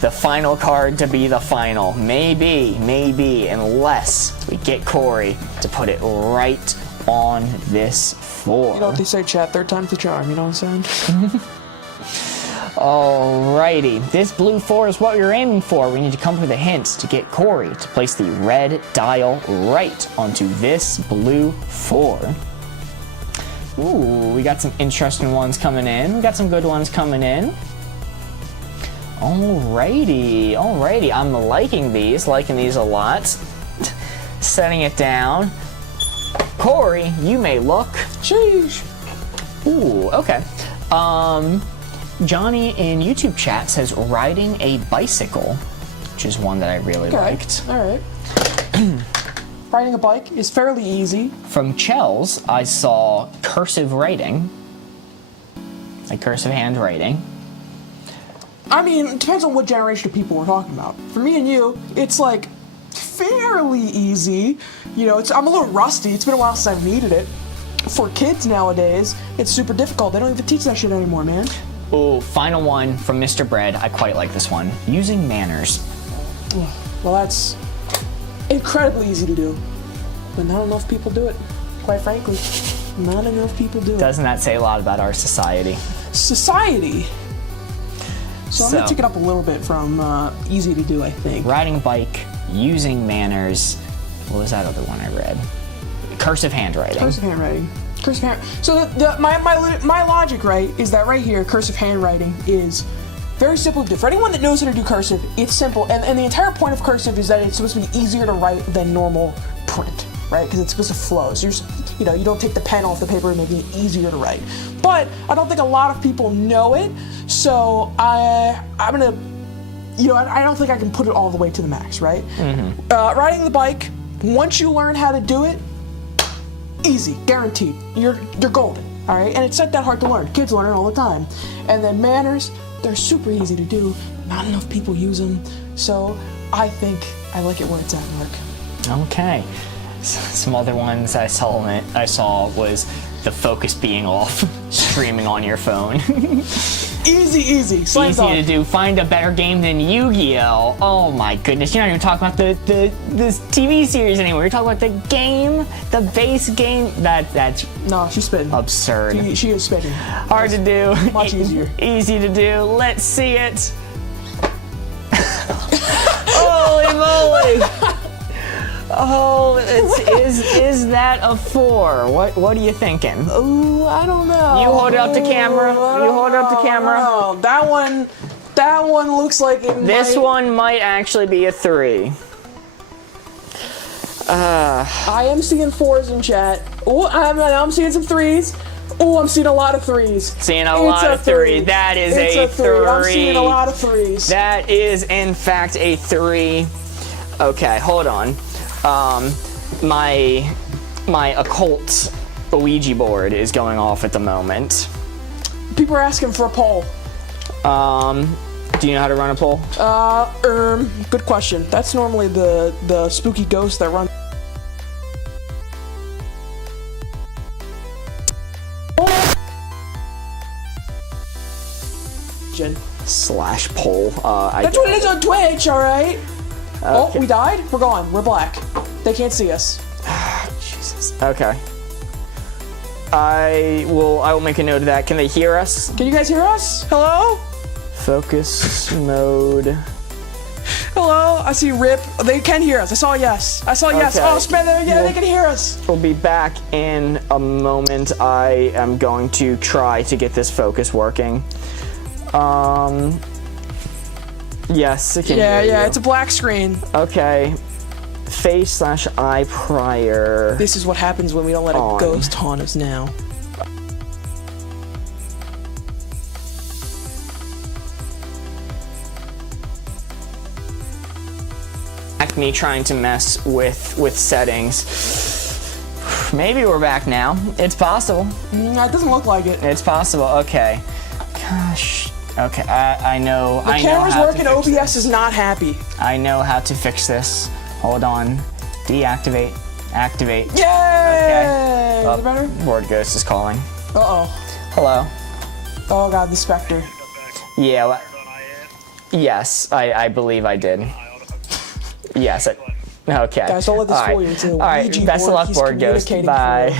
The final card to be the final. Maybe, unless we get Corey to put it right on this floor. You know what they say, chat? Third time's the charm, you know what I'm saying? Alrighty, this blue 4 is what we were aiming for. We need to come up with a hint to get Corey to place the red dial right onto this blue 4. Ooh, we got some interesting ones coming in. We got some good ones coming in. Alrighty, I'm liking these a lot. Setting it down. Corey, you may look. Sheesh. Ooh, okay. Johnny in YouTube chat says riding a bicycle, which is one that I really liked. Alright. Riding a bike is fairly easy. From Chels, I saw cursive writing, like cursive handwriting. I mean, it depends on what generation of people we're talking about. For me and you, it's like fairly easy. You know, I'm a little rusty. It's been a while since I've needed it. For kids nowadays, it's super difficult. They don't even teach that shit anymore, man. Ooh, final one from Mr. Bread. I quite like this one. Using manners. Well, that's incredibly easy to do, but not enough people do it. Quite frankly, not enough people do it. Doesn't that say a lot about our society? Society. So I'm gonna take it up a little bit from easy to do, I think. Riding a bike, using manners. What was that other one I read? Cursive handwriting. Cursive handwriting. Cursive hand. So my logic, right, is that right here, cursive handwriting is very simple to do. For anyone that knows how to do cursive, it's simple. And the entire point of cursive is that it's supposed to be easier to write than normal print, right? Because it's supposed to flow. So you don't take the pen off the paper and make it easier to write. But I don't think a lot of people know it. So I'm gonna, I don't think I can put it all the way to the max, right? Mm-hmm. Riding the bike, once you learn how to do it, easy, guaranteed. You're golden, all right? And it's not that hard to learn. Kids learn it all the time. And then manners, they're super easy to do. Not enough people use them. So I think I like it where it's at, Mark. Okay. Some other ones I saw was the focus being off, streaming on your phone. Easy. Slam Easy to do. Find a better game than Yu-Gi-Oh! Oh my goodness, you're not even talking about the TV series anymore. You're talking about the game, the base game. That's no, she's spitting. Absurd. She is spitting. Hard to do. Much easier. Easy to do. Let's see it. Holy moly! Oh, is that a 4? What are you thinking? Ooh, I don't know. You hold it up to camera. No, that one looks like it. This one might actually be a 3. I am seeing 4s in chat. Oh, I'm seeing some 3s. Oh, I'm seeing a lot of 3s. Seeing a lot of 3. That is a 3. I'm seeing a lot of 3s. That is in fact a 3. Okay, hold on. My occult Ouija board is going off at the moment. People are asking for a poll. Do you know how to run a poll? Good question. That's normally the spooky ghost that runs. / poll. That's what it is on Twitch, alright? Okay. Oh, we died? We're gone. We're black. They can't see us. Jesus. Okay. I will make a note of that. Can they hear us? Can you guys hear us? Hello? Focus mode. Hello? I see Rip. They can hear us. I saw yes. Okay. Oh, Spen, yeah, they can hear us. We'll be back in a moment. I am going to try to get this focus working. Yes, it can hear you. Yeah, it's a black screen. Okay. Face/eye prior. This is what happens when we don't let a ghost haunt us now. me trying to mess with settings. Maybe we're back now. It's possible. It doesn't look like it. It's possible. Okay. Gosh. Okay. I know. The camera's working. OBS is not happy. I know how to fix this. Hold on. Deactivate. Activate. Yay! Okay. Is it better? Board Ghost is calling. Uh-oh. Hello. Oh god, the Spectre. Yeah. Yes, I believe I did. Yes. Okay. Guys, don't let this fool you. It's a all right. Ouija Best of board. luck, He's Board Ghost. communicating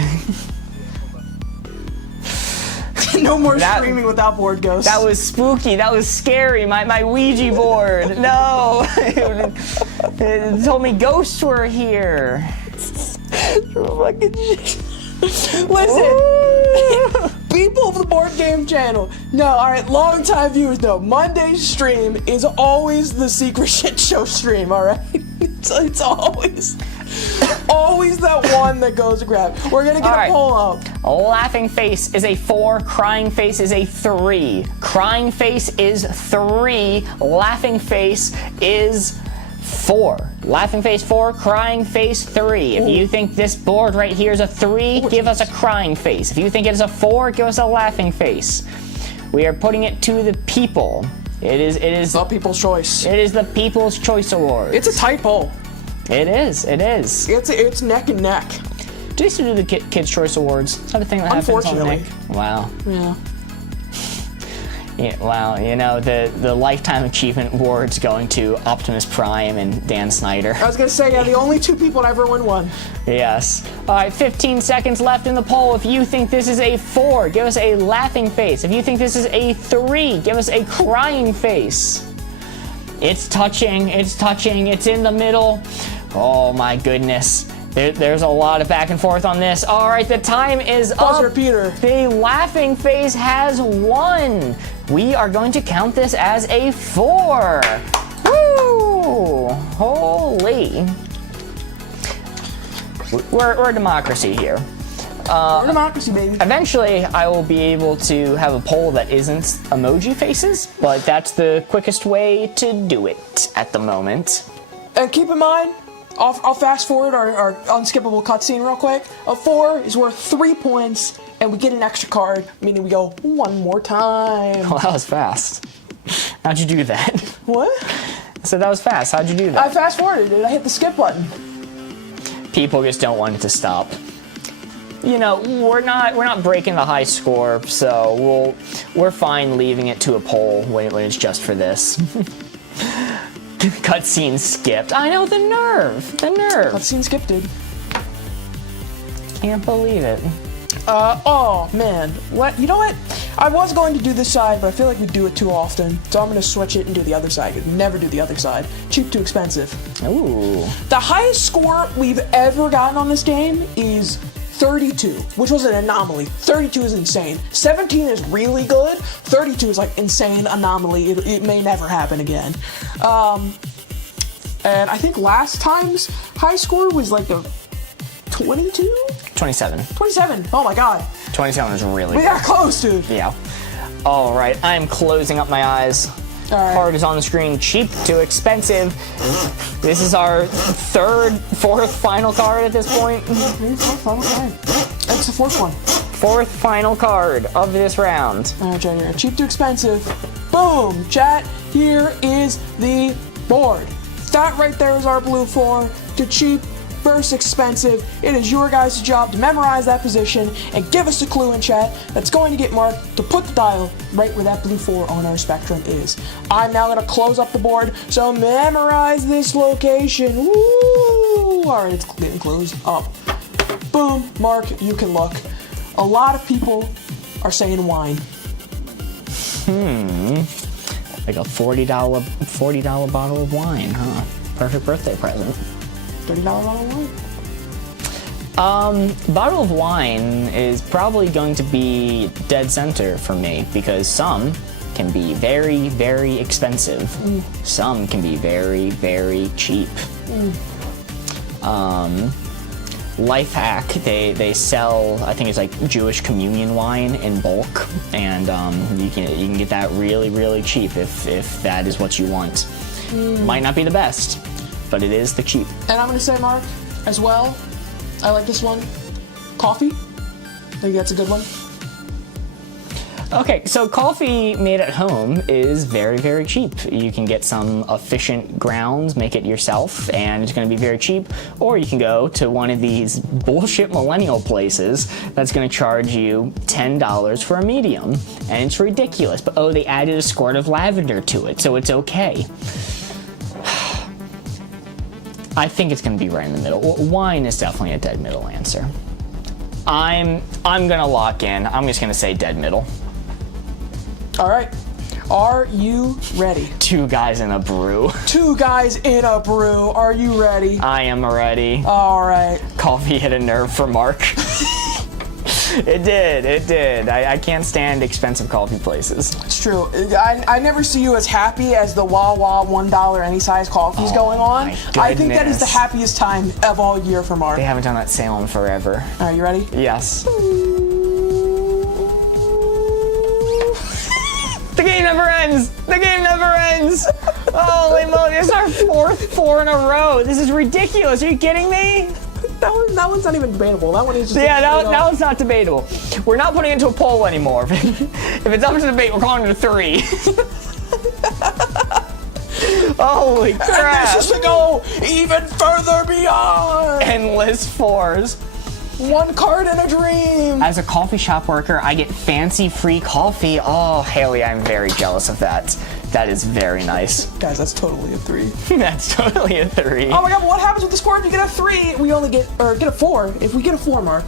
Bye. No more streaming without Board Ghost. That was spooky. That was scary. My Ouija board. No. It told me ghosts were here. Fucking shit. Listen, people of the Board Game channel. No, alright, long time viewers know. Monday's stream is always the secret shit show stream, alright? It's always that one that goes to grab. We're gonna get a poll up. Laughing face is a 4, crying face is a 3. Crying face is 3, laughing face is 4. Laughing face 4, crying face 3. If you think this board right here is a 3, give us a crying face. If you think it is a 4, give us a laughing face. We are putting it to the people. It is the People's Choice. It is the People's Choice Award. It's a tight poll. It is. It is. It's neck and neck. Do you used to do the Kids' Choice Awards? Is that a thing that happens on Nick? Wow. Yeah. Yeah, wow, you know, the Lifetime Achievement Award's going to Optimus Prime and Dan Snyder. I was gonna say, yeah, the only 2 people to ever win one. Yes. All right, 15 seconds left in the poll. If you think this is a 4, give us a laughing face. If you think this is a 3, give us a crying face. It's touching, it's in the middle. Oh my goodness. There's a lot of back and forth on this. All right, the time is Buzzer up. Peter. The laughing face has won. We are going to count this as a 4. Woo! Holy. We're a democracy here. We're democracy, baby. Eventually, I will be able to have a poll that isn't emoji faces, but that's the quickest way to do it at the moment. And keep in mind, I'll fast forward our unskippable cutscene real quick. A 4 is worth 3 points, and we get an extra card, meaning we go one more time. Well, that was fast. How'd you do that? What? I said that was fast. How'd you do that? I fast forwarded it. I hit the skip button. People just don't want it to stop. You know, we're not breaking the high score, so we're fine leaving it to a poll when it's just for this. Cutscene skipped. I know, the nerve. Cutscene skipped, dude. Can't believe it. Oh man. What? You know what? I was going to do this side, but I feel like we do it too often, so I'm gonna switch it and do the other side. We'd never do the other side. Cheap, too expensive. Ooh. The highest score we've ever gotten on this game is 32, which was an anomaly. 32 is insane. 17 is really good. 32 is like insane anomaly. It may never happen again. And I think last time's high score was like a 22? 27. 27. Oh my god. 27 is really We good. got close, dude. Yeah. All right, I'm closing up my eyes. All right. Card is on the screen. Cheap to expensive. This is our 3rd, 4th final card at this point. That's the 4th one. 4th final card of this round. All right, chat here. Cheap to expensive. Boom, chat. Here is the board. That right there is our blue 4 to cheap versus expensive. It is your guys' job to memorize that position and give us a clue in chat that's going to get marked to put the dial right where that blue 4 on our spectrum is. I'm now going to close up the board, so memorize this location. Woo! Alright, it's getting closed up. Boom, mark, you can look. A lot of people are saying wine. Like a $40 bottle of wine, huh? Perfect birthday present. $30 bottle of wine? Bottle of wine is probably going to be dead center for me because some can be very, very expensive. Some can be very, very cheap. Life hack, they sell, I think it's like Jewish communion wine in bulk, and you can get that really, really cheap if that is what you want. Might not be the best. but it is the cheap. And I'm going to say, Mark, as well, I like this one. Coffee. I think that's a good one. Okay, so coffee made at home is very, very cheap. You can get some efficient grounds, make it yourself, and it's going to be very cheap. Or you can go to one of these bullshit millennial places that's going to charge you $10 for a medium. And it's ridiculous. But oh, they added a squirt of lavender to it, so it's okay. I think it's going to be right in the middle. Wine is definitely a dead middle answer. I'm gonna lock in. I'm just gonna say dead middle. All right. Are you ready? Two guys in a brew. Two guys in a brew. Are you ready? I am ready. All right. Coffee hit a nerve for Mark. It did. I can't stand expensive coffee places. It's true. I never see you as happy as the Wawa $1 any size coffees going on. I think that is the happiest time of all year for Mark. They haven't done that sale in forever. Are you ready? Yes. The game never ends! The game never ends! Holy moly, this is our fourth 4 in a row. This is ridiculous. Are you kidding me? That one's not even debatable. That one is just... Yeah, that one's not debatable. We're not putting it into a poll anymore. If it's up to debate, we're calling it a 3. Holy crap. And this is to go even further beyond. Endless 4s. 1 card and a dream. As a coffee shop worker, I get fancy free coffee. Oh, Haley, I'm very jealous of that. That is very nice. Guys, that's totally a 3. That's totally a 3. Oh my god, but what happens with the score if you get a 3? We only get, or get a 4. If we get a 4, Mark,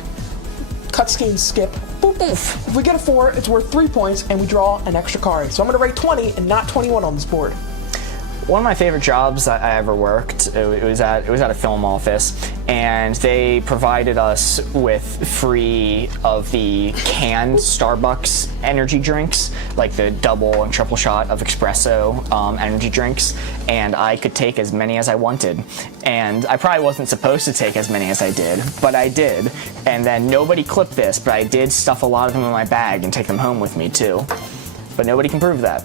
cut, scheme, skip. Boop, boop. If we get a 4, it's worth 3 points, and we draw an extra card. So I'm gonna rate 20 and not 21 on this board. One of my favorite jobs I ever worked, it was at a film office, and they provided us with free of the canned Starbucks energy drinks, like the double and triple shot of espresso energy drinks, and I could take as many as I wanted. And I probably wasn't supposed to take as many as I did, but I did. And then nobody clipped this, but I did stuff a lot of them in my bag and take them home with me too. But nobody can prove that,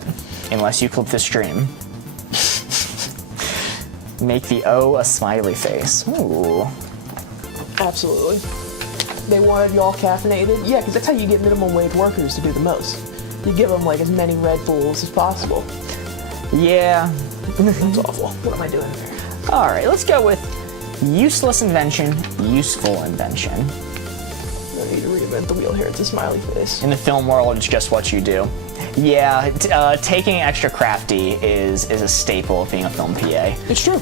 unless you clip this stream. Make the O a smiley face. Ooh. Absolutely. They wanted y'all caffeinated? Yeah, because that's how you get minimum wage workers to do the most. You give them like as many Red Bulls as possible. Yeah. That's awful. What am I doing here? All right, let's go with useless invention, useful invention. I need to reinvent the wheel here. It's a smiley face. In the film world, it's just what you do. Yeah, taking extra crafty is a staple of being a film PA. It's true.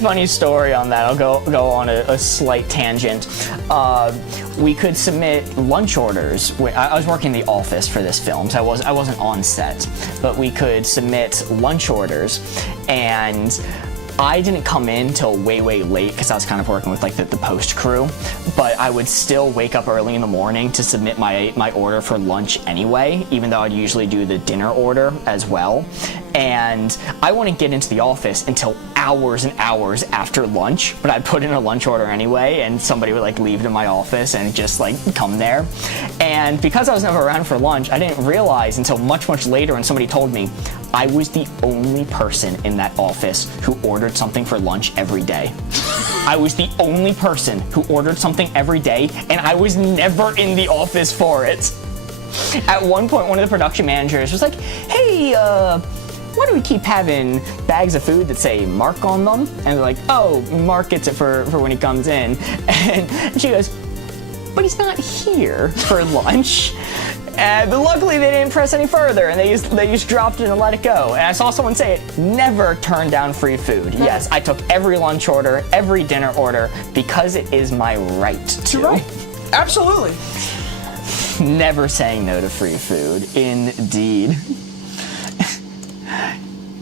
Funny story on that. I'll go on a slight tangent. We could submit lunch orders. I was working in the office for this film, so I wasn't on set, but we could submit lunch orders, and I didn't come in till way late because I was kind of working with like the post crew, but I would still wake up early in the morning to submit my order for lunch anyway, even though I'd usually do the dinner order as well. And I wouldn't get into the office until hours and hours after lunch, but I'd put in a lunch order anyway, and somebody would like leave to my office and just like come there. And because I was never around for lunch, I didn't realize until much later when somebody told me I was the only person in that office who ordered something for lunch every day. I was the only person who ordered something every day, and I was never in the office for it. At one point, one of the production managers was like, hey, why do we keep having bags of food that say Mark on them? And they're like, oh, Mark gets it for when he comes in. And she goes, but he's not here for lunch. But luckily they didn't press any further, and they just dropped it and let it go. And I saw someone say it, never turn down free food. Yes, I took every lunch order, every dinner order, because it is my right to. You're right. Absolutely. Never saying no to free food, indeed.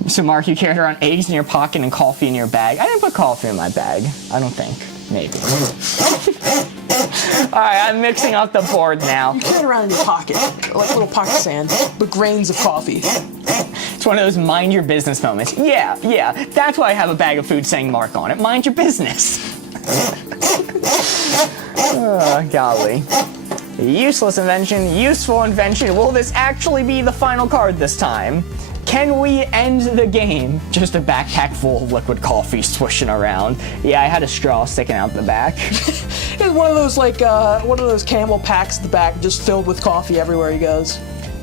So Mark, you carried around eggs in your pocket and coffee in your bag. I didn't put coffee in my bag, I don't think. Maybe. Alright, I'm mixing up the board now. You carry it around in your pocket, like little pocket sand, with grains of coffee. It's one of those mind your business moments. Yeah, that's why I have a bag of food saying Mark on it. Mind your business. Oh, golly. Useless invention, useful invention. Will this actually be the final card this time? Can we end the game? Just a backpack full of liquid coffee swishing around. Yeah, I had a straw sticking out the back. It's one of those one of those camel packs at the back, just filled with coffee everywhere he goes.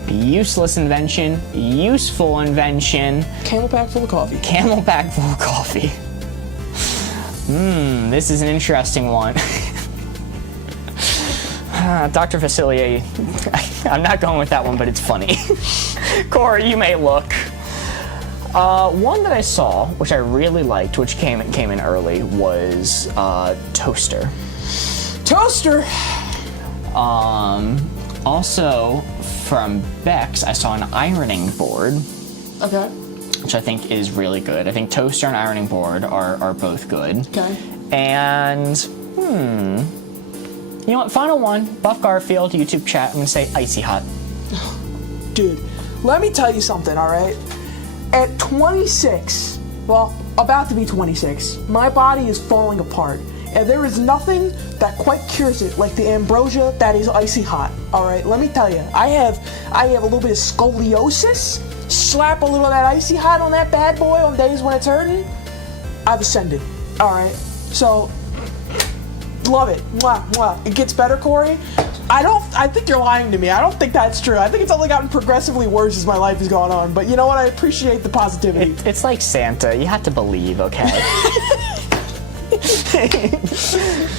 Useless invention, useful invention. Camel pack full of coffee. Camel pack full of coffee. This is an interesting one. Dr. Facilier, I'm not going with that one, but it's funny. Corey, you may look. One that I saw, which I really liked, which came in early, was Toaster. Toaster! Also, from Bex, I saw an ironing board. Okay. Which I think is really good. I think Toaster and ironing board are both good. Okay. And, you know what, final one, Buff Garfield, YouTube chat, I'm gonna say Icy Hot. Dude, let me tell you something, alright? At 26, well, about to be 26, my body is falling apart. And there is nothing that quite cures it like the ambrosia that is Icy Hot, alright? Let me tell you, I have a little bit of scoliosis. Slap a little of that Icy Hot on that bad boy on days when it's hurting, I've ascended, alright? So, love it. Mwah, mwah. It gets better, Corey. I think you're lying to me. I don't think that's true. I think it's only gotten progressively worse as my life has gone on. But you know what? I appreciate the positivity. It's like Santa. You have to believe, okay?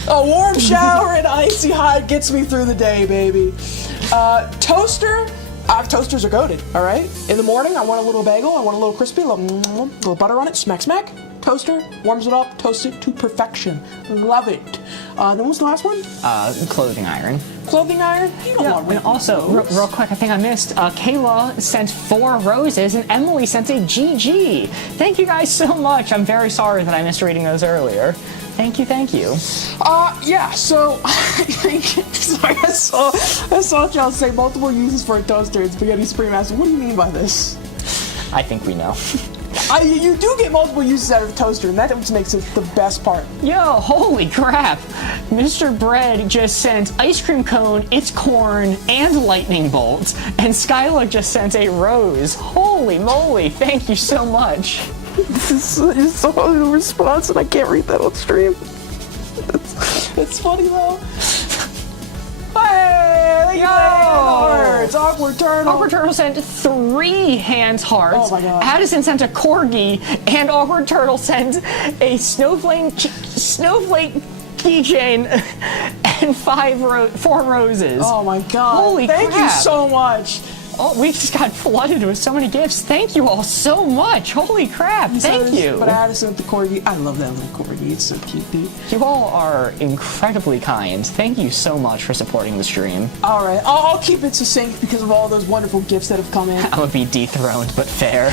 A warm shower and Icy Hot gets me through the day, baby. Toaster. Toasters are goated, all right? In the morning, I want a little bagel. I want a little crispy, a little butter on it. Smack, smack. Toaster, warms it up, toast it to perfection. Love it. Then what was the last one? Clothing iron. Clothing iron? You don't want And also, real quick, I think I missed, Kayla sent 4 roses and Emily sent a GG. Thank you guys so much. I'm very sorry that I missed reading those earlier. Thank you, thank you. Yeah, so I think, sorry, I saw y'all say multiple uses for a toaster and Spaghetti Supreme asked, what do you mean by this? I think we know. You do get multiple uses out of a toaster, and that makes it the best part. Yo, holy crap! Mr. Bread just sent ice cream cone, it's corn, and lightning bolt, and Skyla just sent a rose. Holy moly, thank you so much. This is so a response, and I can't read that on stream. It's funny though. Hey, Yo! Awkward Turtle. Awkward Turtle sent 3 hands hearts. Oh my god. Addison sent a corgi, and Awkward Turtle sent a snowflake keychain and 4 roses. Oh my god. Holy crap. Thank you so much. Oh, we just got flooded with so many gifts. Thank you all so much. Holy crap. Thank you. But Addison with the corgi. I love that little corgi. It's so cute, dude. You all are incredibly kind. Thank you so much for supporting the stream. All right. I'll keep it succinct because of all those wonderful gifts that have come in. I would be dethroned, but fair.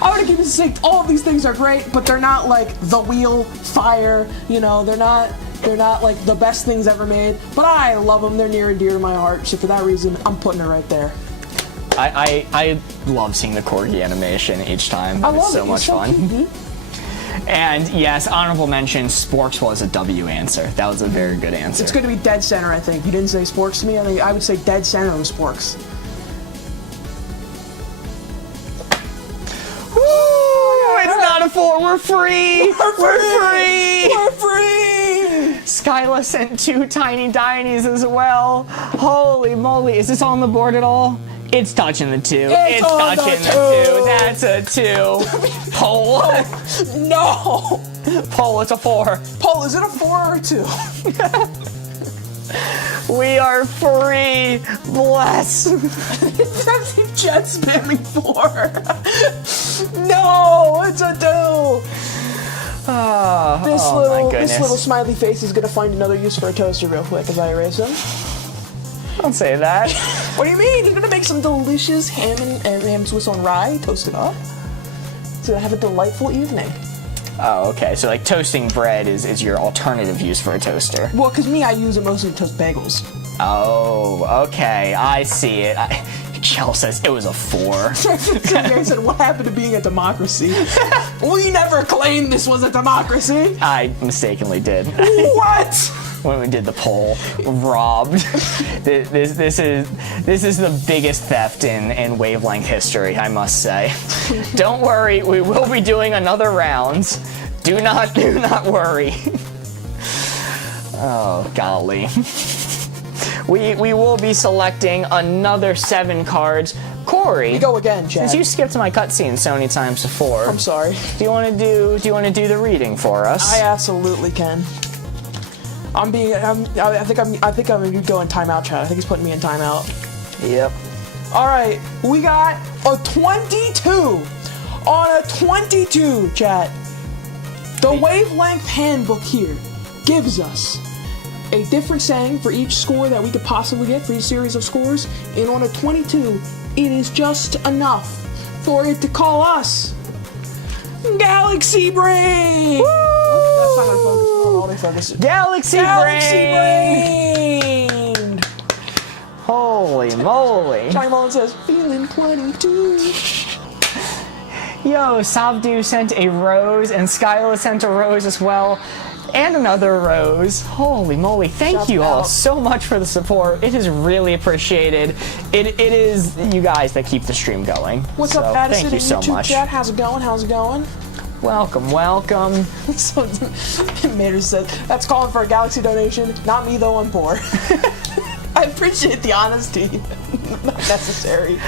I want to keep it succinct. All of these things are great, but they're not like the wheel, fire. You know, they're not like the best things ever made, but I love them. They're near and dear to my heart, so for that reason, I'm putting it right there. I love seeing the corgi animation each time. It's so much fun. Cute. And yes, honorable mention, Sporks was a W answer. That was a very good answer. It's going to be dead center, I think. You didn't say Sporks to me. I think I would say dead center with Sporks. Woo! It's not a 4. We're free. We're free. We're free. Skyla sent 2 tiny dinies as well. Holy moly. Is this on the board at all? It's touching the 2. It's touching the 2. That's a 2. Pole. No. Pole, it's a 4. Paul, is it a 4 or a 2? We are free. Bless. That's jet spamming 4. No, it's a 2. This little smiley face is gonna find another use for a toaster real quick as I erase him. Don't say that. What do you mean? He's gonna make some delicious ham and ham Swiss on rye, toast it up. He's gonna have a delightful evening. Oh, okay. So like toasting bread is your alternative use for a toaster. Well, because me, I use it mostly to toast bagels. Oh, okay. I see it. Chell says it was a 4. I said, what happened to being a democracy? We never claimed this was a democracy. I mistakenly did. What? when we did the poll. Robbed. This is the biggest theft in Wavelength history, I must say. Don't worry, we will be doing another round. Do not worry. Oh, golly. We will be selecting another 7 cards. Corey, You go again, Chad. since you skipped my cutscene so many times before, I'm sorry. do you want to do the reading for us? I absolutely can. I think I'm gonna go in timeout, Chad. I think he's putting me in timeout. Yep. All right, we got a 22 on a 22, Chad. The Wavelength handbook here gives us a different saying for each score that we could possibly get for each series of scores, and on a 22, it is just enough for it to call us Galaxy Brain. Woo! That's not our focus. No, autofocus. Galaxy Brain. Holy moly. Johnny Mullen says, feeling 22. Yo, Sabdu sent a rose, and Skyla sent a rose as well. And another rose. Holy moly. Thank you all so much for the support. It is really appreciated. It is you guys that keep the stream going. What's up, Addison? Thank you so YouTube much. chat? How's it going? How's it going? Welcome, welcome. So, Mater said, that's calling for a Galaxy donation. Not me, though, I'm poor. I appreciate the honesty. Not necessary.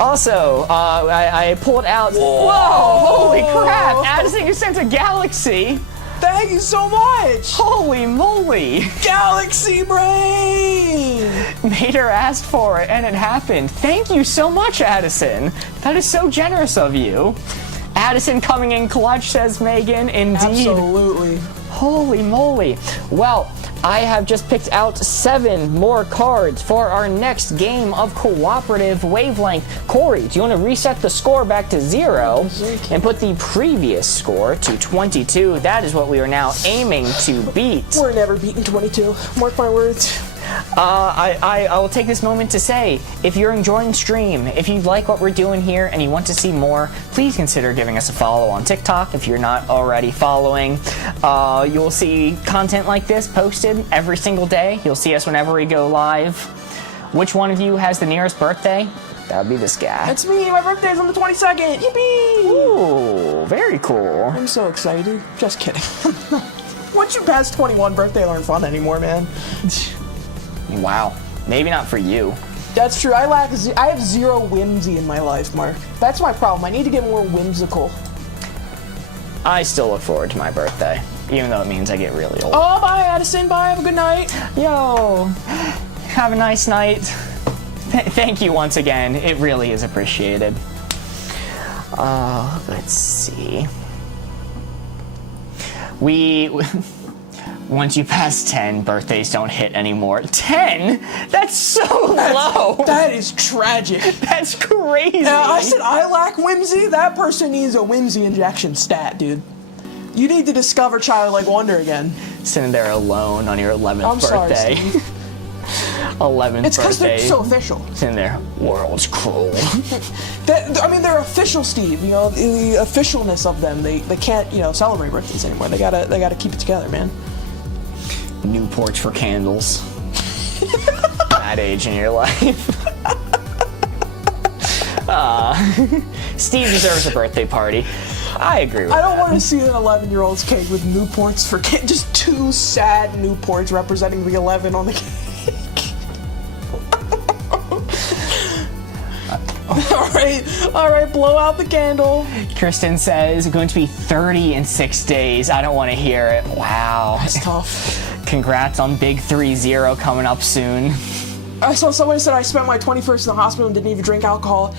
Also, I pulled out... Whoa! Holy crap! Addison, you sent a Galaxy! Thank you so much! Holy moly! Galaxy Brain! Mater asked for it, and it happened. Thank you so much, Addison. That is so generous of you. Addison coming in clutch, says Megan. Indeed. Absolutely. Holy moly. Well, I have just picked out 7 more cards for our next game of cooperative Wavelength. Corey, do you want to reset the score back to 0 and put the previous score to 22? That is what we are now aiming to beat. We're never beating 22. Mark my words. I will take this moment to say, if you're enjoying stream, if you like what we're doing here and you want to see more, please consider giving us a follow on TikTok if you're not already following. You'll see content like this posted every single day. You'll see us whenever we go live. Which one of you has the nearest birthday? That would be this guy. It's me. My birthday's on the 22nd. Yippee! Ooh, very cool. I'm so excited. Just kidding. Once you pass 21, birthdays aren't fun anymore, man. Wow. Maybe not for you. That's true. I have 0 whimsy in my life, Mark. That's my problem. I need to get more whimsical. I still look forward to my birthday, even though it means I get really old. Oh, bye, Addison. Bye. Have a good night. Yo, have a nice night. Thank you once again. It really is appreciated. Let's see. Once you pass 10, birthdays don't hit anymore. 10? That's so low. That is tragic. That's crazy. I said I lack whimsy. That person needs a whimsy injection stat, dude. You need to discover childlike wonder again. Sitting there alone on your 11th I'm birthday. sorry, Steve. 11th It's because birthday. they're so official. Sitting there, world's cruel. They're official, Steve. You know, the officialness of them. They can't, celebrate birthdays anymore. They gotta keep it together, man. Newports for candles. That age in your life. Steve deserves a birthday party. I agree with that. I don't want to see an 11-year-old's cake with Newports for just 2 sad Newports representing the 11 on the cake. All right, blow out the candle. Kristen says, going to be 30 in 6 days. I don't want to hear it. Wow. That's tough. Congrats on Big 3-0 coming up soon. I saw somebody said I spent my 21st in the hospital and didn't even drink alcohol.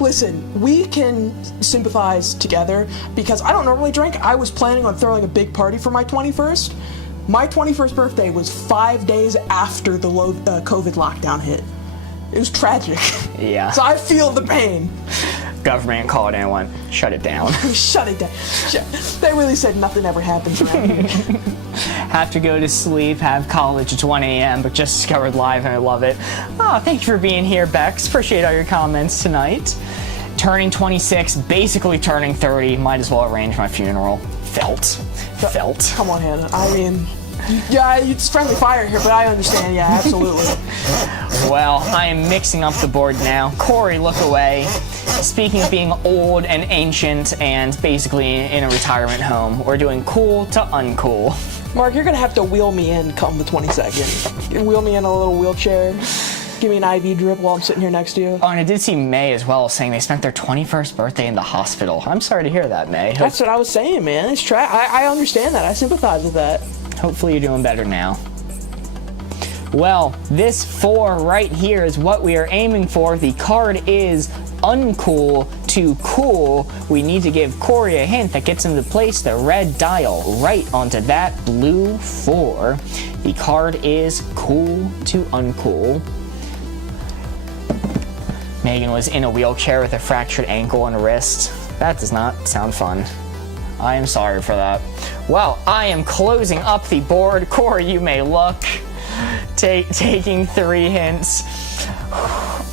Listen, we can sympathize together because I don't normally drink. I was planning on throwing a big party for my 21st. My 21st birthday was 5 days after the COVID lockdown hit. It was tragic. Yeah. So I feel the pain. Government called in and went, shut it down. Shut it down. They really said nothing ever happens around here. Have to go to sleep, have college at 1 a.m., but just discovered live and I love it. Oh, thank you for being here, Bex. Appreciate all your comments tonight. Turning 26, basically turning 30. Might as well arrange my funeral. Felt. Come on, Hannah. I mean, Yeah, it's friendly fire here, but I understand. Yeah, absolutely. Well, I am mixing up the board now. Corey, look away. Speaking of being old and ancient and basically in a retirement home, we're doing cool to uncool. Mark, you're gonna have to wheel me in come the 22nd. You can wheel me in a little wheelchair. Give me an IV drip while I'm sitting here next to you. Oh, and I did see May as well saying they spent their 21st birthday in the hospital. I'm sorry to hear that, May. That's what I was saying, man. It's I understand that. I sympathize with that. Hopefully you're doing better now. Well, this 4 right here is what we are aiming for. The card is uncool to cool. We need to give Corey a hint that gets him to place the red dial right onto that blue 4. The card is cool to uncool. Megan was in a wheelchair with a fractured ankle and wrist. That does not sound fun. I am sorry for that. Well, I am closing up the board. Corey, you may look. Taking 3 hints.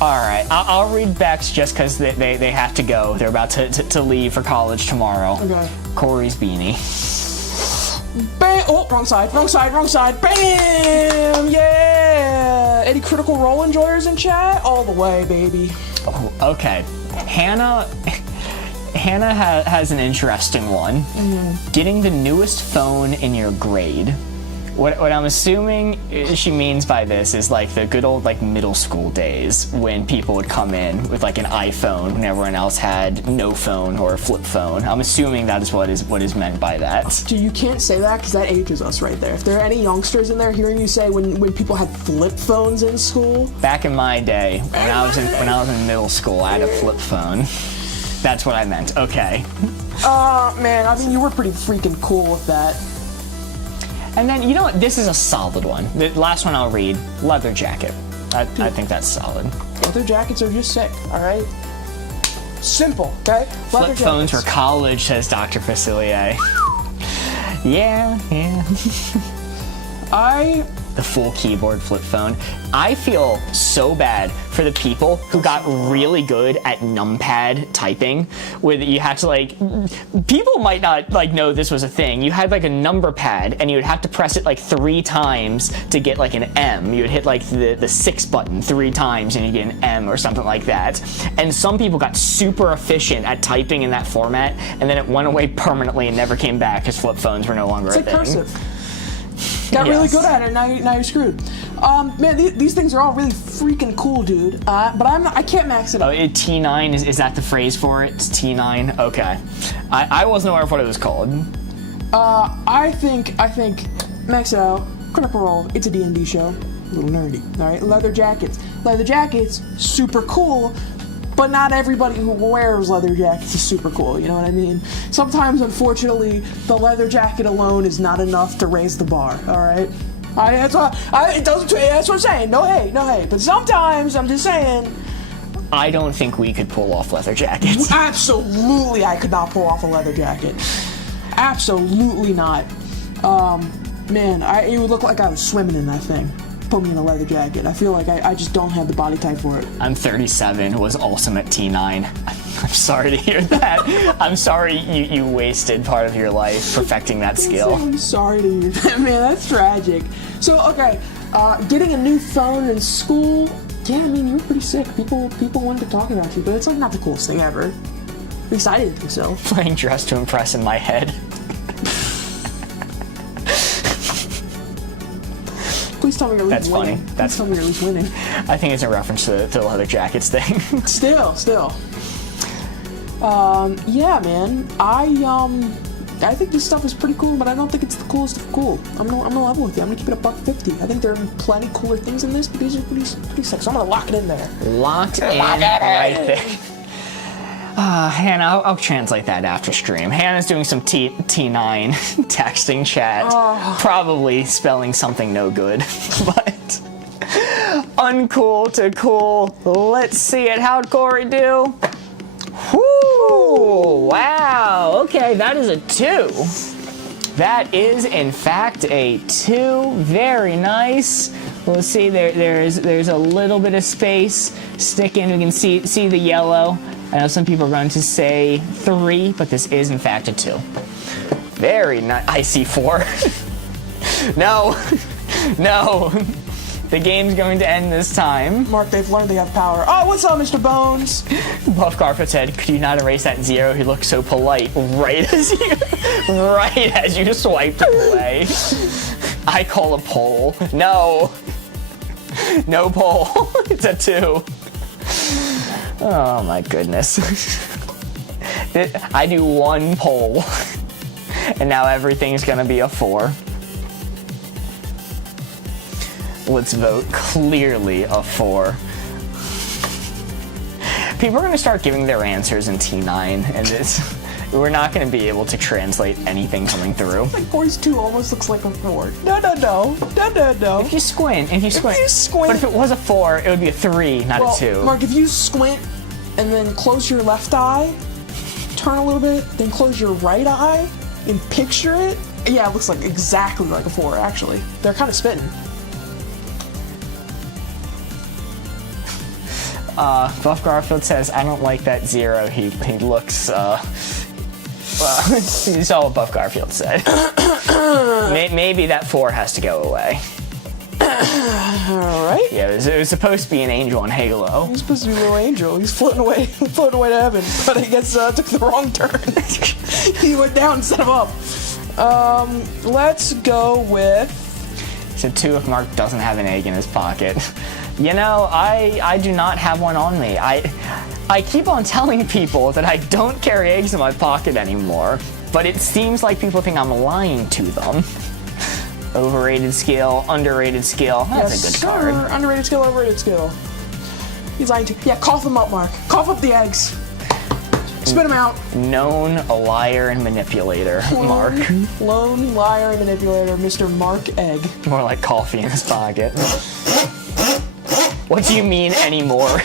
All right, I'll read Beck's just because they have to go. They're about to leave for college tomorrow. Okay. Corey's beanie. Bam! Oh, wrong side, wrong side, wrong side. Bam! Yeah! Any Critical Role enjoyers in chat? All the way, baby. Oh, okay. Hannah has an interesting one. Mm-hmm. Getting the newest phone in your grade. What I'm assuming she means by this is like the good old like middle school days when people would come in with like an iPhone when everyone else had no phone or a flip phone. I'm assuming that is what is meant by that. Dude, you can't say that because that ages us right there. If there are any youngsters in there hearing you say when people had flip phones in school. Back in my day, when I was in middle school, I had a flip phone. That's what I meant. Okay. Man, I mean you were pretty freaking cool with that. And then, you know what? This is a solid one. The last one I'll read, leather jacket. I think that's solid. Leather jackets are just sick, all right? Simple, okay? Flip phones for college, says Dr. Facilier. Yeah. The full keyboard flip phone. I feel so bad for the people who got really good at numpad typing, where you had to like, people might not like know this was a thing. You had like a number pad and you would have to press it like 3 times to get like an M. You would hit like the 6 button 3 times and you get an M or something like that. And some people got super efficient at typing in that format, and then it went away permanently and never came back because flip phones were no longer a thing. It's like cursive. Got really good at it, now you're screwed. Man, these things are all really freaking cool, dude. But I can't max it up. Oh, T9, is that the phrase for it? It's T9? Okay. I wasn't aware of what it was called. I think, max it out. Critical Role, it's a D&D show. A little nerdy, all right? Leather jackets, super cool. But not everybody who wears leather jackets is super cool, you know what I mean? Sometimes, unfortunately, the leather jacket alone is not enough to raise the bar, all right? That's what I'm saying, no hate. But sometimes, I'm just saying... I don't think we could pull off leather jackets. Absolutely, I could not pull off a leather jacket. Absolutely not. Man, it would look like I was swimming in that thing. Put me in a leather jacket. I feel like I just don't have the body type for it. I'm 37, was awesome at T9. I'm sorry to hear that. I'm sorry you wasted part of your life perfecting that skill. I'm sorry to hear that, man. That's tragic. So, okay, getting a new phone in school, yeah, I mean, you were pretty sick. People wanted to talk about you, but it's like not the coolest thing ever. At least I didn't think so. Playing Dress to Impress in my head. Please tell me you're at least winning. That's funny. Please tell me you're at least winning. I think it's a reference to the leather jackets thing. Still. Yeah, man. I think this stuff is pretty cool, but I don't think it's the coolest of cool. I'm gonna level with you. I'm gonna keep it $1.50. I think there are plenty cooler things in this, but these are pretty sick. So I'm gonna lock it in there. Locked in right there. Hannah, I'll translate that after stream. Hannah's doing some T9 texting chat, probably spelling something no good, but uncool to cool. Let's see it. How'd Corey do? Whoo! Wow. Okay, that is a 2. That is, in fact, a 2. Very nice. Let's see. There's a little bit of space sticking. We can see the yellow. I know some people are going to say 3, but this is in fact a 2. Very nice. I see 4. No. No. The game's going to end this time. Mark, they've learned they have power. Oh, what's up, Mr. Bones? Buff Garfield said, could you not erase that 0? He looked so polite right as you swiped him away. I call a poll. No. No poll. It's a 2. Oh my goodness. I do 1 poll. And now everything's gonna be a 4. Let's vote. Clearly a 4. People are going to start giving their answers in T9, and we're not going to be able to translate anything coming through. Like Corey's 2 almost looks like a 4. No. If you squint. But if it was a 4, it would be a 3, not a 2. Mark, if you squint and then close your left eye, turn a little bit, then close your right eye, and picture it, yeah, it looks like exactly like a 4, actually. They're kind of spitting. Buff Garfield says, I don't like that 0. He looks, you saw what Buff Garfield said. Maybe that 4 has to go away. Alright. Yeah, it was supposed to be an angel in Halo. He's supposed to be a little angel. He's floating away to heaven. But I guess took the wrong turn. He went down instead of up. Let's go with... So 2 if Mark doesn't have an egg in his pocket. You know, I do not have one on me. I keep on telling people that I don't carry eggs in my pocket anymore, but it seems like people think I'm lying to them. Overrated skill, underrated skill. That's a good card. Underrated skill, overrated skill. He's lying to. Yeah, cough them up, Mark. Cough up the eggs. Spit them out. Known a liar and manipulator, Mark. Lone liar and manipulator, Mr. Mark Egg. More like coffee in his pocket. What do you mean anymore?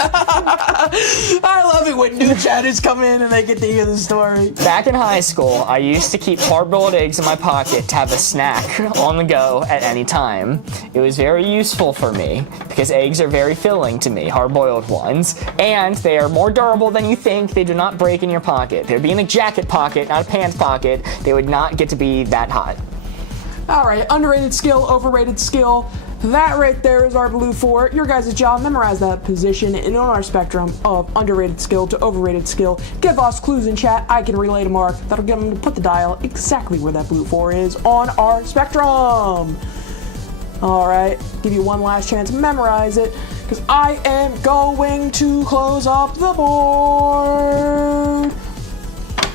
I love it when new chatters come in and they get to hear the story. Back in high school, I used to keep hard-boiled eggs in my pocket to have a snack on the go at any time. It was very useful for me because eggs are very filling to me, hard-boiled ones, and they are more durable than you think. They do not break in your pocket. They'd be in a jacket pocket, not a pants pocket. They would not get to be that hot. All right, underrated skill, overrated skill. That right there is our blue 4. Your guys' job, memorize that position and on our spectrum of underrated skill to overrated skill. Give us clues in chat. I can relay to Mark. That'll get him to put the dial exactly where that blue 4 is on our spectrum. All right, give you one last chance. Memorize it because I am going to close up the board.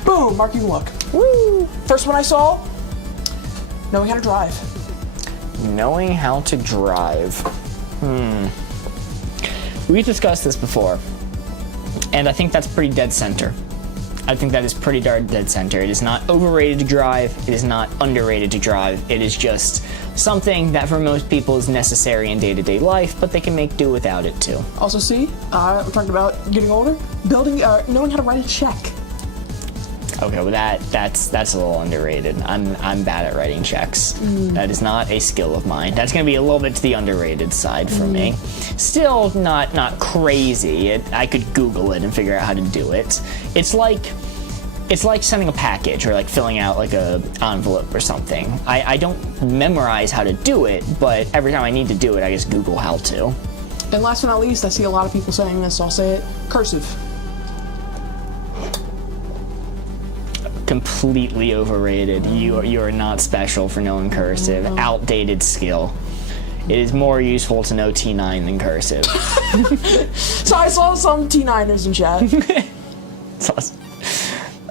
Boom, Mark, you can look. Woo! First one I saw, knowing how to drive. Knowing how to drive. We've discussed this before, and I think that's pretty dead center. I think that is pretty darn dead center. It is not overrated to drive. It is not underrated to drive. It is just something that for most people is necessary in day-to-day life, but they can make do without it too. Also, see, we're talking about getting older, knowing how to write a check. Okay, well that's a little underrated. I'm bad at writing checks. That is not a skill of mine. That's gonna be a little bit to the underrated side for me. Still not crazy. I could Google it and figure out how to do it. It's like sending a package or like filling out like a envelope or something. I don't memorize how to do it, but every time I need to do it, I just Google how to. And last but not least, I see a lot of people saying this, so I'll say it, cursive. Completely overrated. You are not special for knowing cursive. Outdated skill. It is more useful to know T9 than cursive. So I saw some T9ers in chat.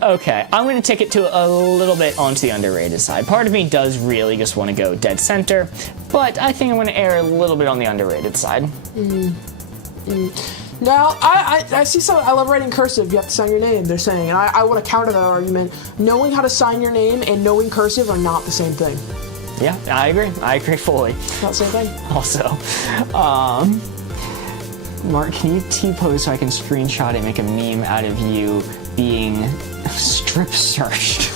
Okay, I'm going to take it to a little bit onto the underrated side. Part of me does really just want to go dead center, but I think I'm going to err a little bit on the underrated side. Now, I see some, I love writing cursive, you have to sign your name, they're saying, and I want to counter that argument. Knowing how to sign your name and knowing cursive are not the same thing. Yeah, I agree fully. Not the same thing. Also, Mark, can you T-pose so I can screenshot it and make a meme out of you being strip searched?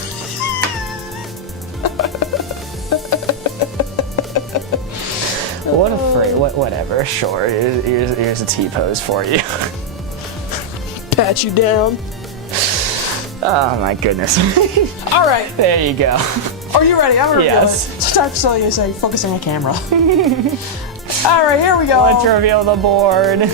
What a phrase. Whatever. Sure. Here's a T-pose for you. Pat you down. Oh my goodness. All right. There you go. Are you ready? I'm gonna reveal Yes. it. So Dr. Celia saying, focusing on camera. All right, here we go. Let's reveal the board.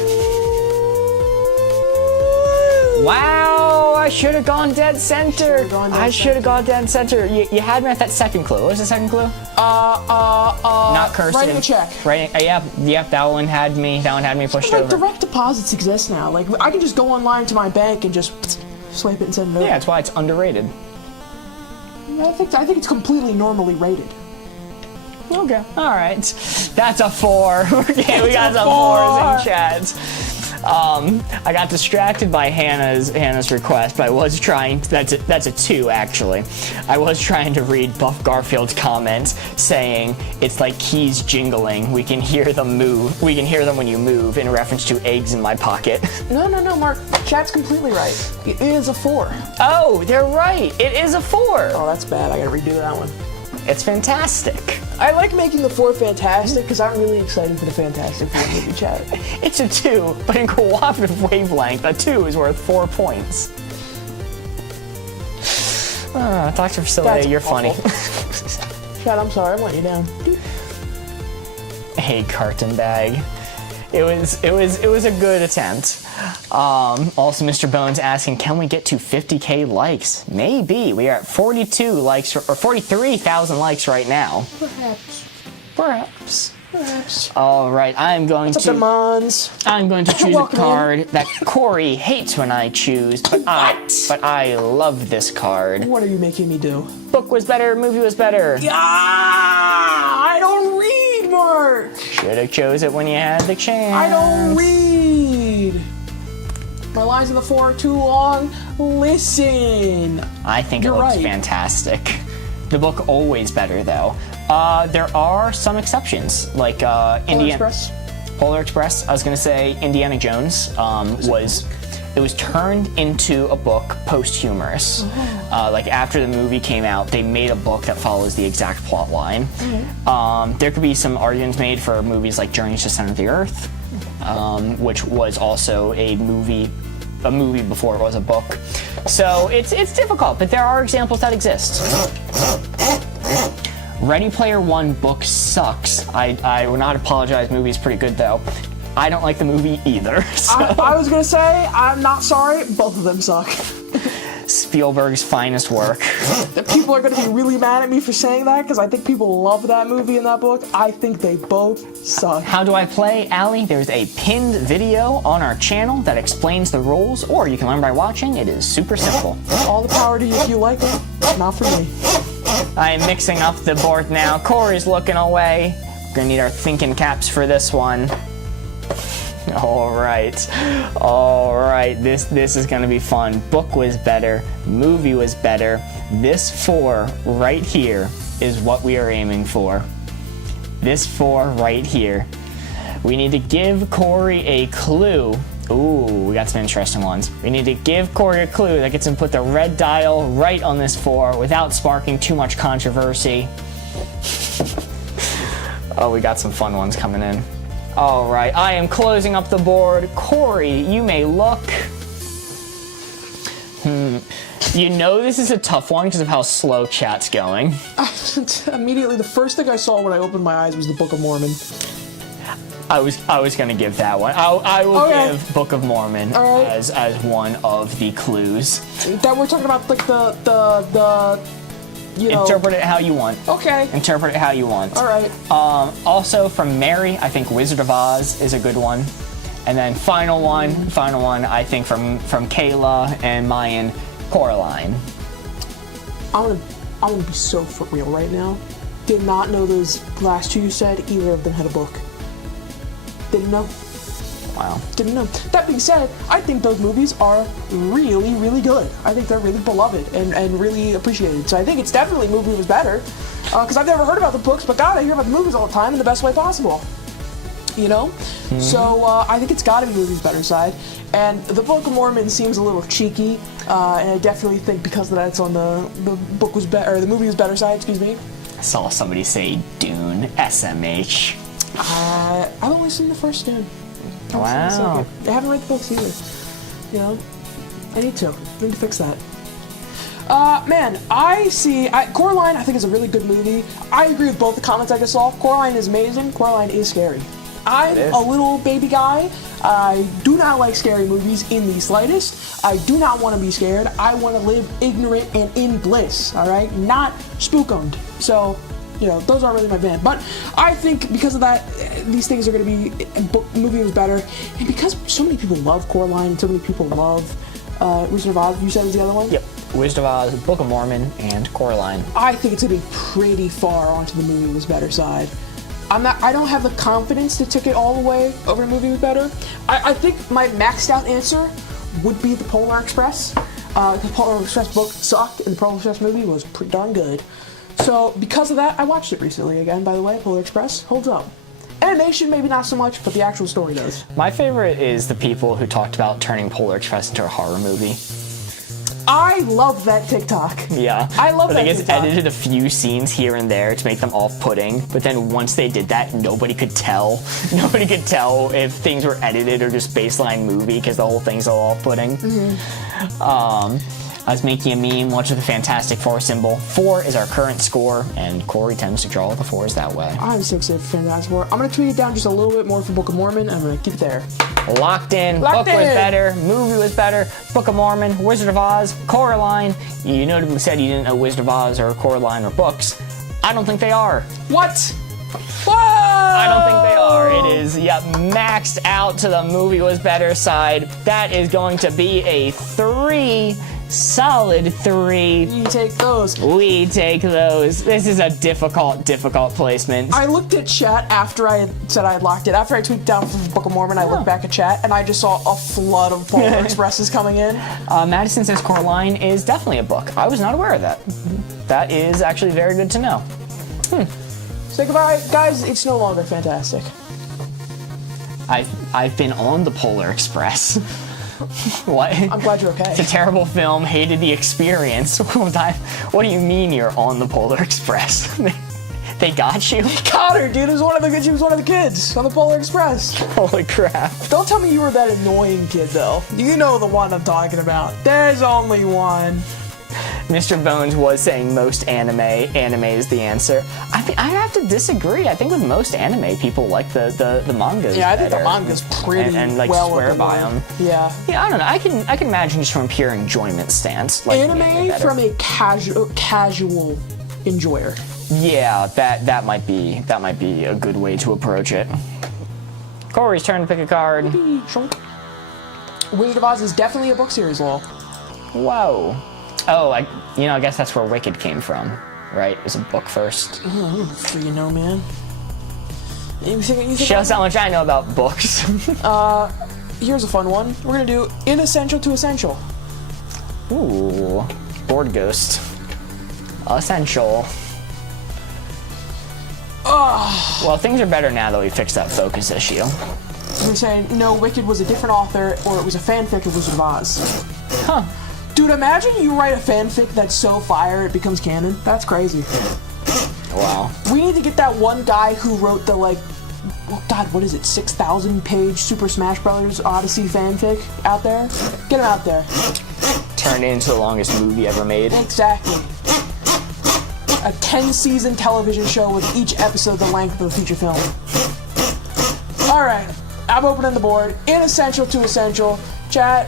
Wow, I should have gone dead center. I should have gone dead center. You had me at that second clue. What was the second clue? Not cursive. Writing a check. Yep, that one had me. That one had me pushed Like over. direct deposits exist now. Like I can just go online to my bank and just swipe it and send it over. Yeah, that's why it's underrated. I think it's completely normally rated. Okay, all right. That's a 4. Okay, we got some 4s in chat. I got distracted by Hannah's request, but I was trying. That's a 2 actually. I was trying to read Buff Garfield's comments saying it's like keys jingling. We can hear them move. We can hear them when you move, in reference to eggs in my pocket. No, Mark. Chat's completely right. It is a 4. Oh, they're right. It is a 4. Oh, that's bad. I gotta redo that one. It's fantastic. I like making the 4 fantastic because I'm really excited for the Fantastic Four movie chat. It's a 2, but in cooperative wavelength, a 2 is worth 4 points. Dr. Facility, you're funny. Chat, I'm sorry, I let you down. Hey, carton bag. It was a good attempt. Also, Mr. Bones asking, can we get to 50K likes? Maybe. We are at 42 likes, or 43,000 likes right now. Perhaps. All right, I'm going to choose a card that Corey hates when I choose, but I love this card. What are you making me do? Book was better, movie was better. I don't read, Mark. Should have chose it when you had the chance. I don't read. My lines in the 4 are too long. Listen. I think You're it looks right. fantastic. The book always better though. There are some exceptions, like Polar Express. I was gonna say Indiana Jones was turned into a book posthumous. Like after the movie came out, they made a book that follows the exact plot line. There could be some arguments made for movies like Journeys to Center of the Earth, which was also a movie before it was a book. So it's difficult, but there are examples that exist. Ready Player One book sucks. I will not apologize. Movie is pretty good though. I don't like the movie either. So. I was gonna say, I'm not sorry, both of them suck. Spielberg's finest work. People are gonna be really mad at me for saying that because I think people love that movie and that book. I think they both suck. How do I play, Allie? There's a pinned video on our channel that explains the rules, or you can learn by watching. It is super simple. All the power to you if you like it. Not for me. I am mixing up the board now. Corey's looking away. We're gonna need our thinking caps for this one. All right. This is gonna be fun. Book was better. Movie was better. This 4 right here is what we are aiming for. This 4 right here. We need to give Corey a clue. Ooh, we got some interesting ones. We need to give Corey a clue that gets him put the red dial right on this 4 without sparking too much controversy. Oh, we got some fun ones coming in. All right, I am closing up the board. Corey, you may look. You know this is a tough one because of how slow chat's going. Immediately, the first thing I saw when I opened my eyes was the Book of Mormon. I was gonna give that one. I will give Book of Mormon as one of the clues. That we're talking about like the you know. Interpret it how you want. Okay. Interpret it how you want. All right. Also from Mary, I think Wizard of Oz is a good one. And then final one, I think from Kayla and Mayan, Coraline. I'm gonna be so for real right now. Did not know those last 2 you said either of them had a book. Didn't know. Wow. Didn't know. That being said, I think those movies are really, really good. I think they're really beloved and really appreciated. So I think it's definitely movie was better. Because I've never heard about the books, but God, I hear about the movies all the time in the best way possible. You know? Mm-hmm. So I think it's gotta be movies better side. And the Book of Mormon seems a little cheeky. And I definitely think because of that it's on the book was better, or the movie was better side, excuse me. I saw somebody say Dune, SMH. I've only seen the first Dune. Wow. I haven't read the books either. You know? I need to fix that. Man, Coraline I think is a really good movie. I agree with both the comments I just saw. Coraline is amazing. Coraline is scary. I'm a little baby guy. I do not like scary movies in the slightest. I do not want to be scared. I want to live ignorant and in bliss, all right? Not spook-owned. So, you know, those aren't really my band. But I think because of that, these things are going to be, movie was better. And because so many people love Coraline and so many people love Wizard of Oz, you said was the other one? Yep. Wizard of Oz, Book of Mormon, and Coraline. I think it's going to be pretty far onto the movie was better side. I don't have the confidence to take it all the way over a movie was better. I think my maxed out answer would be the Polar Express. The Polar Express book sucked, and the Polar Express movie was pretty darn good. So because of that, I watched it recently again, by the way. Polar Express holds up. Animation, maybe not so much, but the actual story does. My favorite is the people who talked about turning Polar Express into a horror movie. I love that TikTok. Yeah. I love that I think it's TikTok. edited a few scenes here and there to make them off-putting, but then once they did that, nobody could tell. Nobody could tell if things were edited or just baseline movie because the whole thing's all off-putting. I was making a meme, watch with the Fantastic Four symbol. 4 is our current score, and Corey tends to draw the 4s that way. I'm so excited for Fantastic Four. I'm going to tweet it down just a little bit more for Book of Mormon, and I'm going to keep it there. Locked in. Locked Book was in. better. Movie was better. Book of Mormon, Wizard of Oz, Coraline. You notably said you didn't know Wizard of Oz or Coraline or books. I don't think they are. What? Whoa! I don't think they are. It is, maxed out to the movie was better side. That is going to be a 3. Solid 3. You take those. We take those. This is a difficult placement. I looked at chat after I said I had locked it. After I tweeted down from the Book of Mormon, I looked back at chat, and I just saw a flood of Polar Expresses coming in. Madison says Coraline is definitely a book. I was not aware of that. That is actually very good to know. Say goodbye. Guys, it's no longer fantastic. I've been on the Polar Express. What? I'm glad you're okay. It's a terrible film, hated the experience. What do you mean you're on the Polar Express? They got you? Got her, dude. She was one of the kids on the Polar Express. Holy crap. Don't tell me you were that annoying kid, though. You know the one I'm talking about. There's only one. Mr. Bones was saying most anime is the answer. I have to disagree. I think with most anime, people like the mangas. Yeah, I think better. the manga's pretty and like well swear by them. Yeah. Yeah, I don't know. I can imagine just from a pure enjoyment stance. Like, Anime from a casual enjoyer. Yeah, that might be a good way to approach it. Corey's turn to pick a card. Wizard of Oz is definitely a book series, lol. Whoa. Oh, I guess that's where Wicked came from, right? It was a book first. So you know, man. You think Shows how much I know about books. Here's a fun one. We're gonna do inessential to essential. Ooh, Board Ghost. Essential. Well, things are better now that we fixed that focus issue. We're saying, no, Wicked was a different author, or it was a fanfic of Wizard of Oz. Huh. Dude, imagine you write a fanfic that's so fire it becomes canon. That's crazy. Wow. We need to get that one guy who wrote the, what is it, 6,000 page Super Smash Bros. Odyssey fanfic out there? Get him out there. Turned into the longest movie ever made. Exactly. A 10-season television show with each episode the length of a feature film. Alright, I'm opening the board. Inessential to essential. Chat,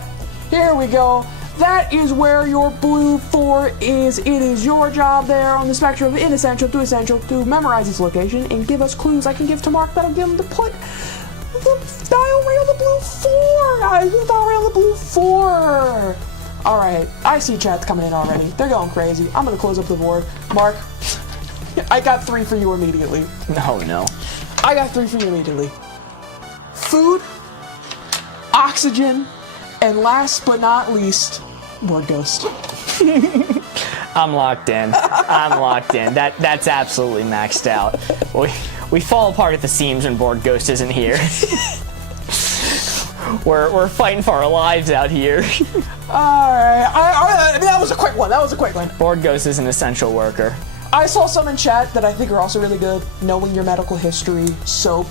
here we go. That is where your blue 4 is. It is your job there on the spectrum of inessential to memorize its location and give us clues I can give to Mark that'll give him to put the dial ray on the blue 4. Guys, the dial ray on the blue 4. Alright, I see chat's coming in already. They're going crazy. I'm going to close up the board. Mark, I got 3 for you immediately. No. I got 3 for you immediately. Food, oxygen, and last but not least, Board Ghost. I'm locked in. That's absolutely maxed out. We fall apart at the seams when Board Ghost isn't here. We're fighting for our lives out here. Alright, that was a quick one. Board Ghost is an essential worker. I saw some in chat that I think are also really good. Knowing your medical history, soap.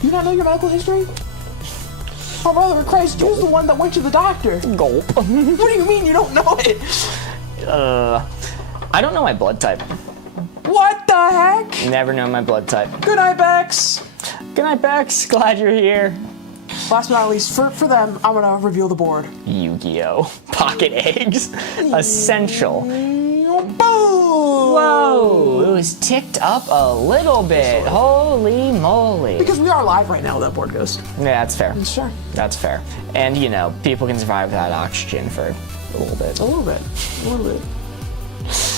Do you not know your medical history? Oh, brother of Christ, who's the one that went to the doctor? Gulp. What do you mean you don't know it? I don't know my blood type. What the heck? Never know my blood type. Good night, Bex. Good night, Bex. Glad you're here. Last but not least, for them, I'm gonna reveal the board. Yu-Gi-Oh! Pocket eggs. Essential. Boom! Whoa! It was ticked up a little bit. Holy moly. Because we are live right now with that board ghost. Yeah, that's fair. Sure. That's fair. And, you know, people can survive without oxygen for a little bit. A little bit. A little bit.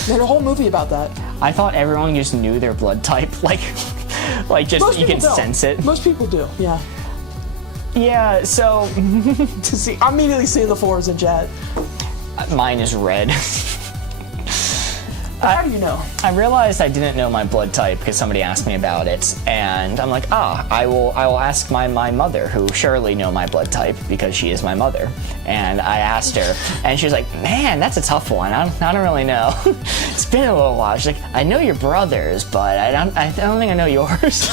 Made a whole movie about that. I thought everyone just knew their blood type. Like just Most you can people don't. sense it. Most people do, yeah. Yeah, so To see, I'm immediately seeing the 4s in chat. mine is red. How do you know? I realized I didn't know my blood type because somebody asked me about it, and I'm like, I will ask my mother, who surely know my blood type because she is my mother. And I asked her, and she was like, man, that's a tough one. I don't really know. It's been a little while. She's like, I know your brother's, but I don't think I know yours.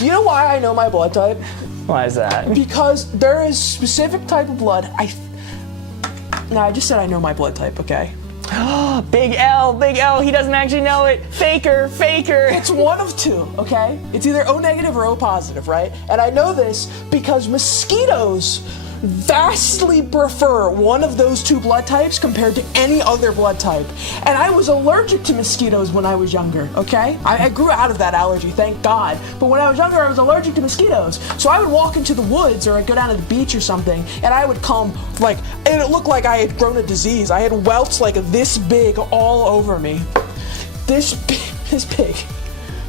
You know why I know my blood type? Why is that? Because there is specific type of blood. I just said I know my blood type, okay? Big L, he doesn't actually know it. Faker. It's one of two, okay? It's either O negative or O positive, right? And I know this because mosquitoes vastly prefer one of those two blood types compared to any other blood type. And I was allergic to mosquitoes when I was younger, okay? I grew out of that allergy, thank God. But when I was younger, I was allergic to mosquitoes. So I would walk into the woods or I'd go down to the beach or something, and I would come, like, and it looked like I had grown a disease. I had welts like this big all over me. This big.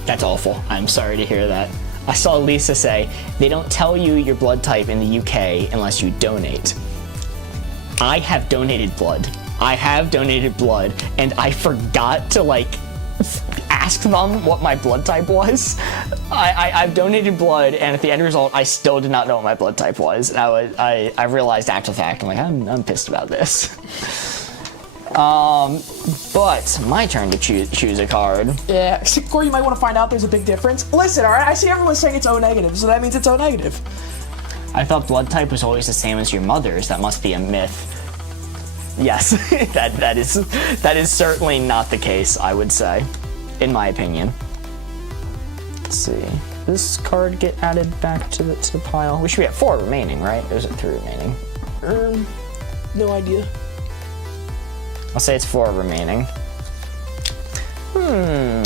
That's awful. I'm sorry to hear that. I saw Lisa say, they don't tell you your blood type in the UK unless you donate. I have donated blood, and I forgot to, like, ask them what my blood type was. I've donated blood, and at the end result, I still did not know what my blood type was. And I realized after the fact, I'm like, I'm pissed about this. But my turn to choose a card. Yeah, Corey, you might want to find out there's a big difference. Listen, all right, I see everyone saying it's O negative, so that means it's O negative. I thought blood type was always the same as your mother's. That must be a myth. Yes, that is certainly not the case, I would say, in my opinion. Let's see. Does this card get added back to the pile? We should be at 4 remaining, right? Or is it 3 remaining? No idea. I'll say it's 4 remaining. Are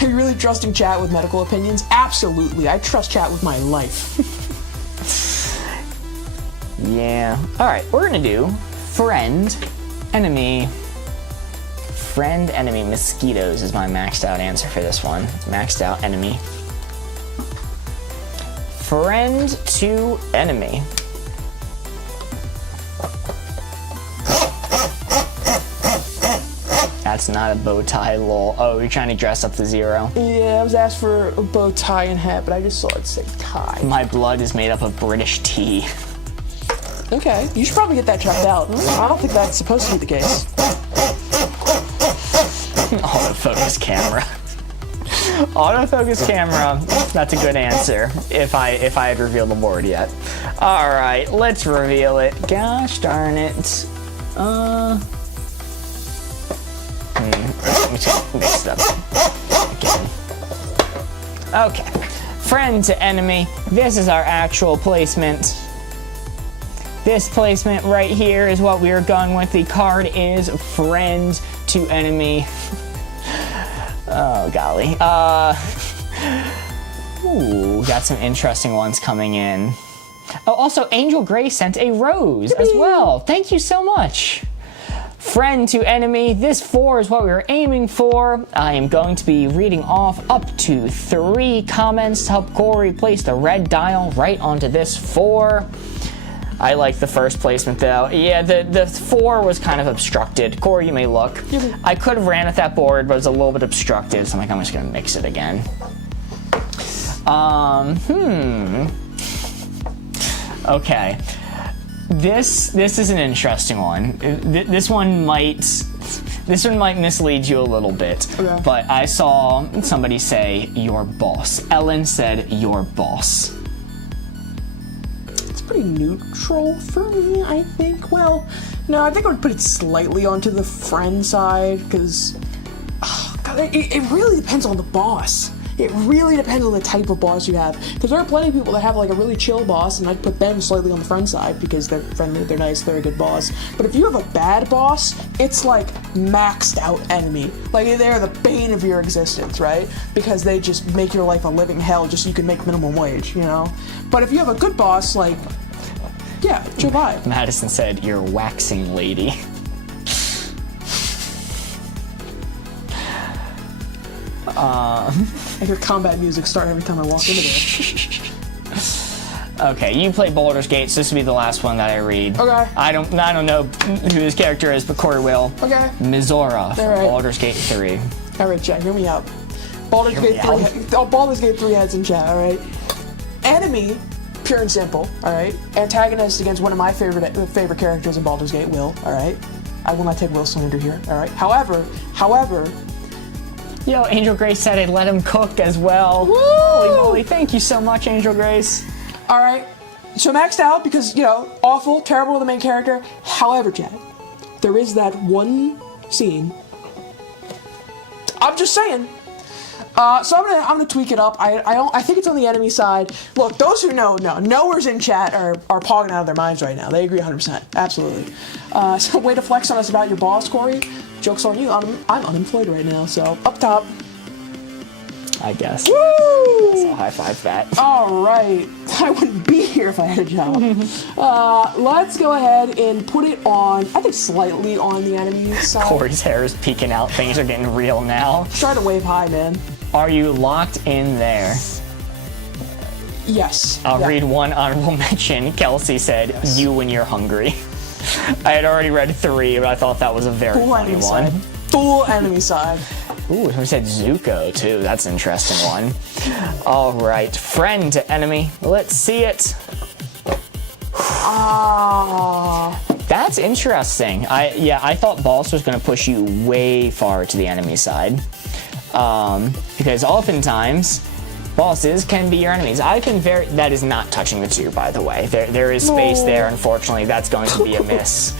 you really trusting chat with medical opinions? Absolutely. I trust chat with my life. Yeah. Alright, we're gonna do friend, enemy. Friend, enemy, mosquitoes is my maxed out answer for this one. Maxed out enemy. Friend to enemy. That's not a bow tie, lol. Oh, you're trying to dress up the 0. Yeah, I was asked for a bow tie and hat, but I just saw it say tie. My blood is made up of British tea. Okay, you should probably get that checked out. I don't think that's supposed to be the case. Autofocus camera. Autofocus camera. That's a good answer. If I had revealed the board yet. All right, let's reveal it. Gosh darn it. Let me just mix it up again. Okay. Friend to enemy. This is our actual placement. This placement right here is what we are going with. The card is friend to enemy. Oh, golly. Ooh, got some interesting ones coming in. Oh, also, Angel Gray sent a rose as well. Thank you so much. Friend to enemy. This 4 is what we were aiming for. I am going to be reading off up to 3 comments to help Corey place the red dial right onto this 4. I like the first placement though. Yeah, the 4 was kind of obstructed. Corey, you may look. I could have ran at that board, but it was a little bit obstructed, so I'm like, I'm just gonna mix it again. Okay. This is an interesting one. This one might mislead you a little bit. Okay. But I saw somebody say your boss. Ellen said your boss. pretty neutral for me, I think. Well, no, I think I would put it slightly onto the friend side, because it really depends on the boss. It really depends on the type of boss you have. Because there are plenty of people that have like a really chill boss, and I'd put them slightly on the friend side because they're friendly, they're nice, they're a good boss. But if you have a bad boss, it's like maxed out enemy. Like they're the bane of your existence, right? Because they just make your life a living hell just so you can make minimum wage, you know? But if you have a good boss, like, yeah, chill vibe. Madison said, "You're waxing lady." I hear combat music start every time I walk into there. Okay, you play Baldur's Gate, so this will be the last one that I read. Okay. I don't know who this character is, but Corey will. Okay. Mizora from Alright. Baldur's Gate 3. Alright, chat, hear me out. Baldur's Hear me Gate 3. out. Baldur's Gate 3 heads in chat, alright? Enemy, pure and simple, alright? Antagonist against one of my favorite characters in Baldur's Gate, Will, alright? I will not take Will slander here, alright? However, Yo, Angel Grace said I'd let him cook as well. Woo! Holy moly, thank you so much, Angel Grace. alright, so maxed out because, you know, awful, terrible to the main character. However, chat, there is that one scene. I'm just saying. So I'm gonna tweak it up. I think it's on the enemy side. Look, those who know, knowers in chat are pogging out of their minds right now. They agree 100%, absolutely. So way to flex on us about your boss, Corey. Joke's on you. I'm unemployed right now, so up top. I guess. Woo! So high five that. All right, I wouldn't be here if I had a job. Let's go ahead and put it on. I think slightly on the enemy side. Corey's hair is peeking out. Things are getting real now. Try to wave high, man. Are you locked in there? Yes. I'll Yeah. read one honorable mention. Kelsey said, "You when you're hungry." I had already read 3, but I thought that was a very Full funny enemy one. side. Full enemy side. Ooh, we said Zuko too. That's an interesting one. All right, friend to enemy. Let's see it. That's interesting. I thought boss was going to push you way far to the enemy side, because oftentimes bosses can be your enemies. I've been that is not touching the 2, by the way. There is space there. Unfortunately, that's going to be a miss.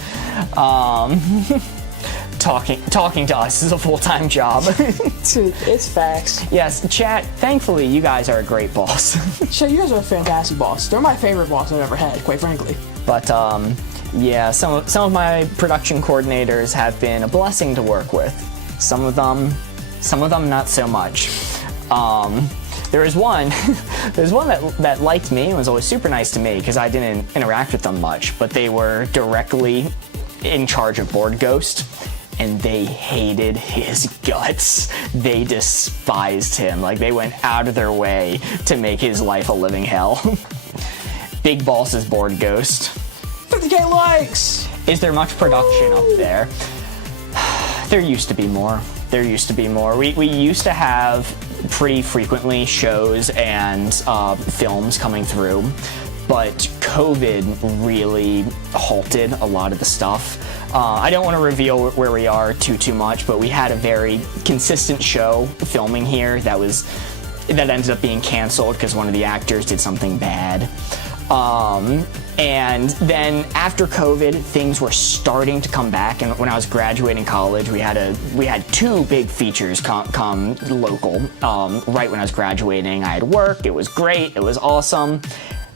Talking to us is a full-time job. Dude, it's facts. Yes, chat, thankfully you guys are a great boss. Chat, you guys are a fantastic boss. They're my favorite boss I've ever had, quite frankly. But yeah, some of my production coordinators have been a blessing to work with. Some of them not so much. There was one that liked me and was always super nice to me because I didn't interact with them much, but they were directly in charge of Board Ghost, and they hated his guts. They despised him. Like, they went out of their way to make his life a living hell. Big Boss's Board Ghost. 50K likes! Is there much production up there? There used to be more. There used to be more. We used to have pretty frequently shows and films coming through, but COVID really halted a lot of the stuff. I don't want to reveal where we are too much, but we had a very consistent show filming here that ended up being canceled because one of the actors did something bad. And then after COVID, things were starting to come back. And when I was graduating college, we had 2 big features come local. Right when I was graduating, I had work. It was great. It was awesome.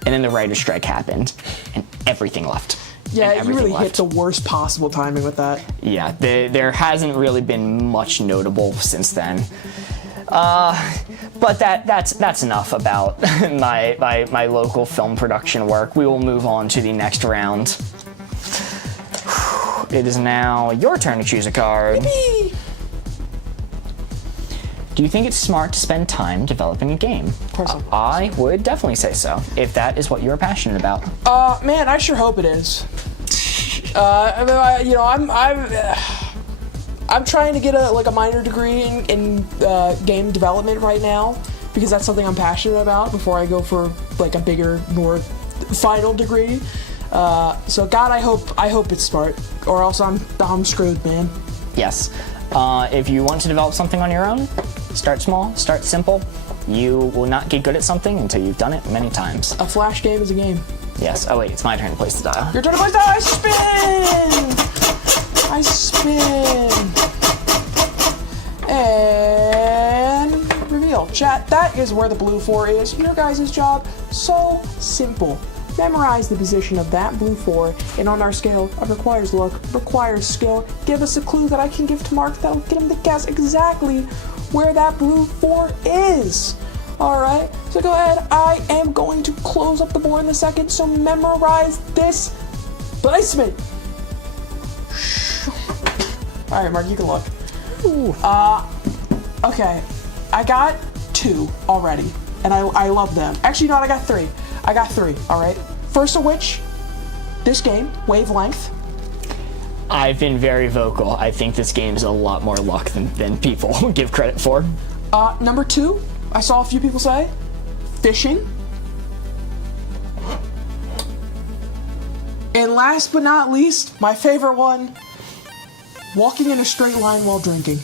And then the writer's strike happened, and everything left. Yeah, you really hit the worst possible timing with that. Yeah, there hasn't really been much notable since then. But that's enough about my local film production work. We will move on to the next round. It is now your turn to choose a card. Yippee! Do you think it's smart to spend time developing a game? Of course I would definitely say so, if that is what you're passionate about. Man, I sure hope it is. I'm trying to get a minor degree in game development right now because that's something I'm passionate about before I go for like a bigger, more final degree. So God, I hope it's smart, or else I'm screwed, man. Yes. If you want to develop something on your own, start small, start simple. You will not get good at something until you've done it many times. A Flash game is a game. Yes. Oh wait, it's my turn to place the dial. Your turn to place the dial. I spin. And reveal. Chat, that is where the blue 4 is. Your guys' job, so simple. Memorize the position of that blue 4, and on our scale of requires luck, requires skill, give us a clue that I can give to Mark that'll get him to guess exactly where that blue 4 is. Alright, so go ahead. I am going to close up the board in a second, so memorize this placement. Alright, Mark, you can look. Okay. I got 2 already, and I love them. Actually, no, I got 3. I got 3, alright? First of which, this game, Wavelength. I've been very vocal. I think this game is a lot more luck than people give credit for. Number 2, I saw a few people say, fishing. And last but not least, my favorite one, walking in a straight line while drinking.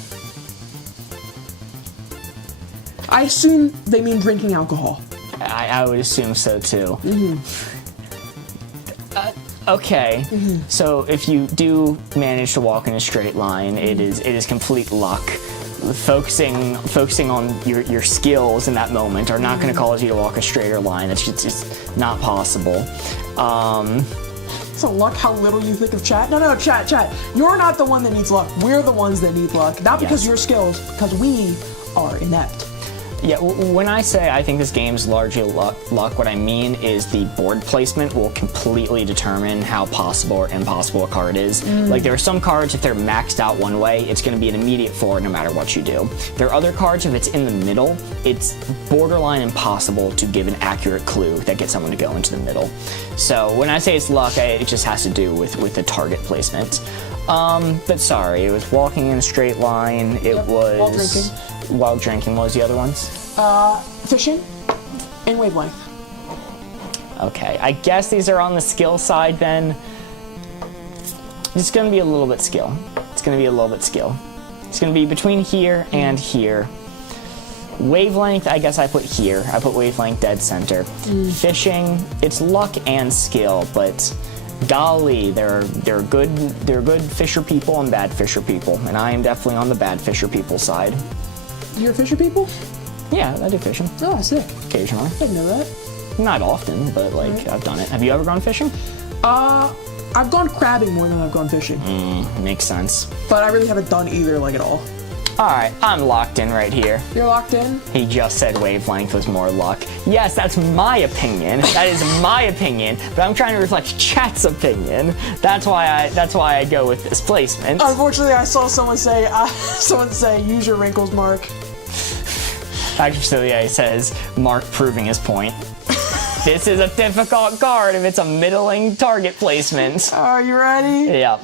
I assume they mean drinking alcohol. I would assume so too. Okay, so if you do manage to walk in a straight line, it is complete luck. Focusing on your skills in that moment are not going to cause you to walk a straighter line. That's just not possible. So luck, how little you think of chat? No, chat. You're not the one that needs luck. We're the ones that need luck. Not because your skills, because we are inept. Yeah, when I say I think this game's largely luck, what I mean is the board placement will completely determine how possible or impossible a card is. Like, there are some cards, if they're maxed out one way, it's going to be an immediate 4 no matter what you do. There are other cards, if it's in the middle, it's borderline impossible to give an accurate clue that gets someone to go into the middle. So when I say it's luck, it just has to do with the target placement. But sorry, it was walking in a straight line, it was... While drinking. While drinking, what was the other ones? Fishing and Wavelength. Okay, I guess these are on the skill side then. It's gonna be a little bit skill. It's gonna be between here and here. Wavelength, I guess I put here. I put Wavelength dead center. Fishing, it's luck and skill, but golly, there are good fisher people and bad fisher people, and I am definitely on the bad fisher people side. You're fisher people? Yeah, I do fishing. Oh, sick. Occasionally. I didn't know that. Not often, but like I've done it. Have you ever gone fishing? I've gone crabbing more than I've gone fishing. Makes sense. But I really haven't done either, like, at all. Alright, I'm locked in right here. You're locked in? He just said Wavelength was more luck. Yes, that's my opinion. That is my opinion, but I'm trying to reflect chat's opinion. That's why I go with this placement. Unfortunately, I saw someone say, use your wrinkles, Mark. Actually, yeah, he says, Mark proving his point. This is a difficult card if it's a middling target placement. Are you ready? Yeah.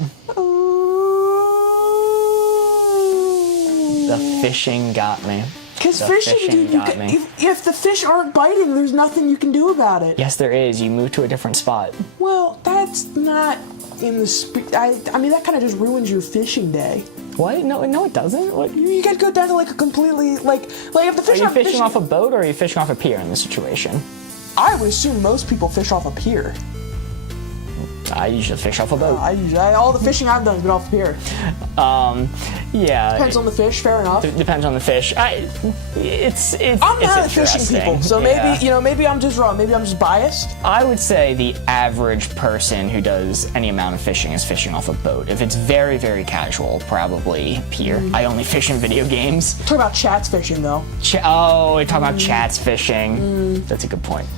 The fishing got me. Because fishing, dude, if the fish aren't biting, there's nothing you can do about it. Yes, there is. You move to a different spot. Well, that's not in the... I mean, that kind of just ruins your fishing day. What? No, it doesn't. What? You gotta go down to like a completely like if the fish. Are you fishing off a boat or are you fishing off a pier in this situation? I would assume most people fish off a pier. I usually fish off a boat. All the fishing I've done has been off the pier. Yeah. Depends on the fish. Fair enough. Depends on the fish. I'm not a fishing people, so maybe I'm just wrong. Maybe I'm just biased. I would say the average person who does any amount of fishing is fishing off a boat. If it's very, very casual, probably pier. I only fish in video games. Talk about chats fishing though. We're talking about chats fishing. That's a good point.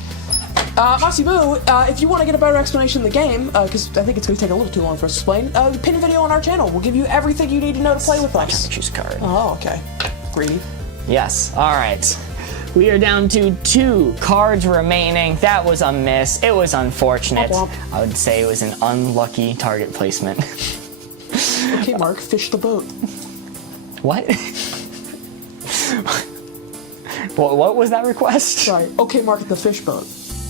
Moxie Boo, if you want to get a better explanation of the game, because I think it's going to take a little too long for us to explain, pin a video on our channel. We'll give you everything you need to know to play with us. I'm trying to choose a card. Oh, okay. Greedy. Yes. All right. We are down to 2 cards remaining. That was a miss. It was unfortunate. Womp womp. I would say it was an unlucky target placement. Okay, Mark, fish the boat. What? What was that request? Sorry. Okay, Mark, the fish boat.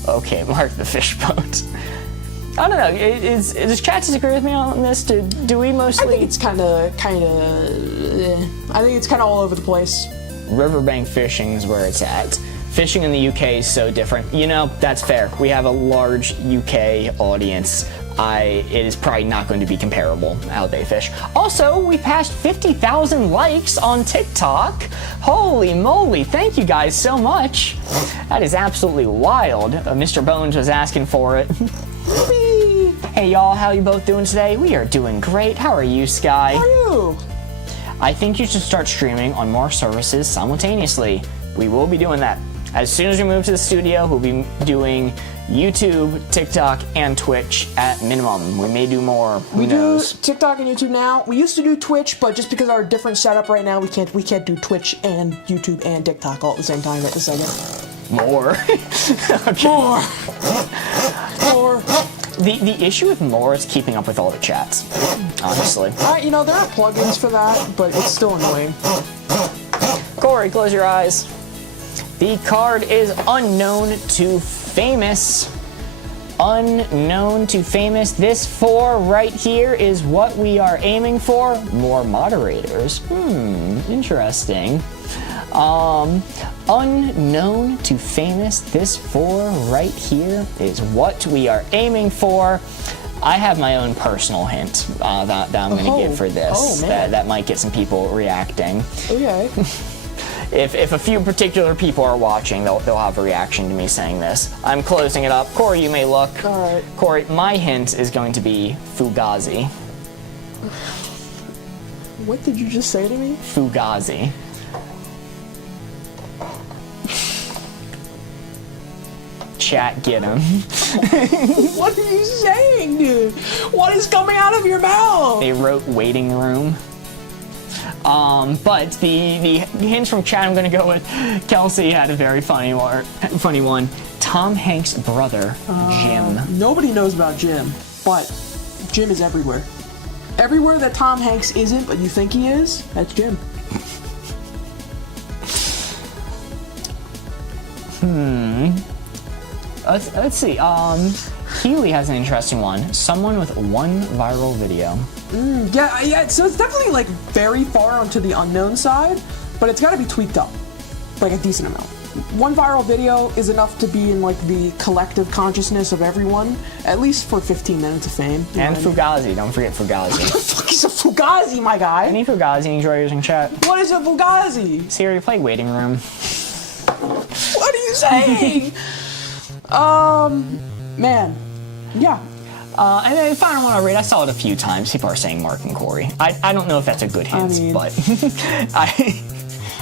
Okay, Mark the fish boat. I don't know. Does chat disagree with me on this? Do we mostly? I think it's kind of. I think it's kind of all over the place. Riverbank fishing is where it's at. fishing in the UK is so different. You know, that's fair. We have a large UK audience. It is probably not going to be comparable how they fish. Also, we passed 50,000 likes on TikTok. Holy moly, thank you guys so much. That is absolutely wild. Mr. Bones was asking for it. Hey y'all, how you both doing today? We are doing great. How are you, Sky? How are you? I think you should start streaming on more services simultaneously. We will be doing that. As soon as we move to the studio, we'll be doing YouTube, TikTok, and Twitch at minimum. We may do more. Who knows? Do TikTok and YouTube now. We used to do Twitch, but just because of our different setup right now, we can't do Twitch and YouTube and TikTok all at the same time right this second. More. More. More. The issue with more is keeping up with all the chats, honestly. You know, there are plugins for that, but it's still annoying. Corey, close your eyes. The card is unknown to famous. Unknown to famous. This 4 right here is what we are aiming for. More moderators. Interesting. Unknown to famous. This 4 right here is what we are aiming for. I have my own personal hint that I'm going to give for this. That might get some people reacting. Okay. If a few particular people are watching, they'll have a reaction to me saying this. I'm closing it up. Corey, you may look. All right. Corey, my hint is going to be Fugazi. What did you just say to me? Fugazi. Chat, get him. What are you saying, dude? What is coming out of your mouth? They wrote waiting room. But the hints from chat I'm gonna go with. Kelsey had a very funny one. Tom Hanks' brother, Jim. Nobody knows about Jim, but Jim is everywhere. Everywhere that Tom Hanks isn't, but you think he is, that's Jim. Let's see. Healy has an interesting one. Someone with 1 viral video. Yeah. So it's definitely like very far onto the unknown side, but it's got to be tweaked up, like a decent amount. 1 viral video is enough to be in like the collective consciousness of everyone, at least for 15 minutes of fame. And Fugazi. Don't forget Fugazi. What the fuck is a Fugazi, my guy? Any Fugazi enjoyers in chat? What is a Fugazi? Siri, play waiting room. What are you saying? Man. Yeah. And then the final one I read, I saw it a few times. People are saying Mark and Corey. I don't know if that's a good hint, but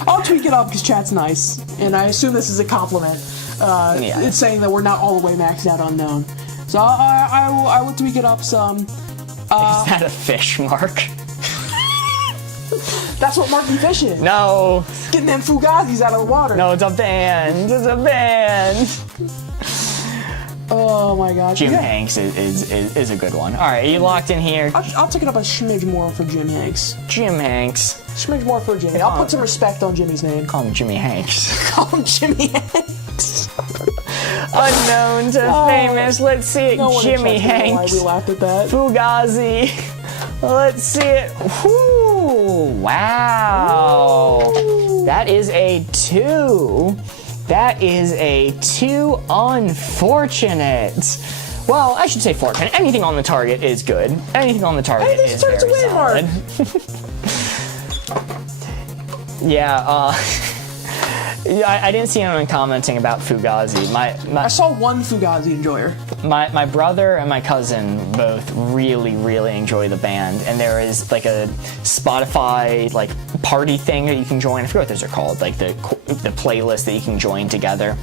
I'll tweak it up because chat's nice, and I assume this is a compliment. Yeah. It's saying that we're not all the way maxed out unknown. So I will tweak it up some. Is that a fish, Mark? That's what Marky Fish is. No. Getting them Fugazis out of the water. No, it's a band. It's a band. Oh my god. Jim Hanks is a good one. All right, are you locked in here? I'll take it up a smidge more for Jim Hanks. Jim Hanks. Smidge more for Jimmy. I'll put some respect on Jimmy's name. Call him Jimmy Hanks. Call him Jimmy Hanks. Unknown to famous. Let's see it. No one Jimmy Hanks. Why we laughed at that. Fugazi. Let's see it. Whoo! Wow. Ooh. That is a 2. That is a 2. Unfortunate. Well, I should say fortunate. Anything on the target is good. Anything on the target is very solid. Yeah, I didn't see anyone commenting about Fugazi. I saw one Fugazi enjoyer. My brother and my cousin both really enjoy the band, and there is like a Spotify like party thing that you can join. I forget what those are called, like the playlist that you can join together.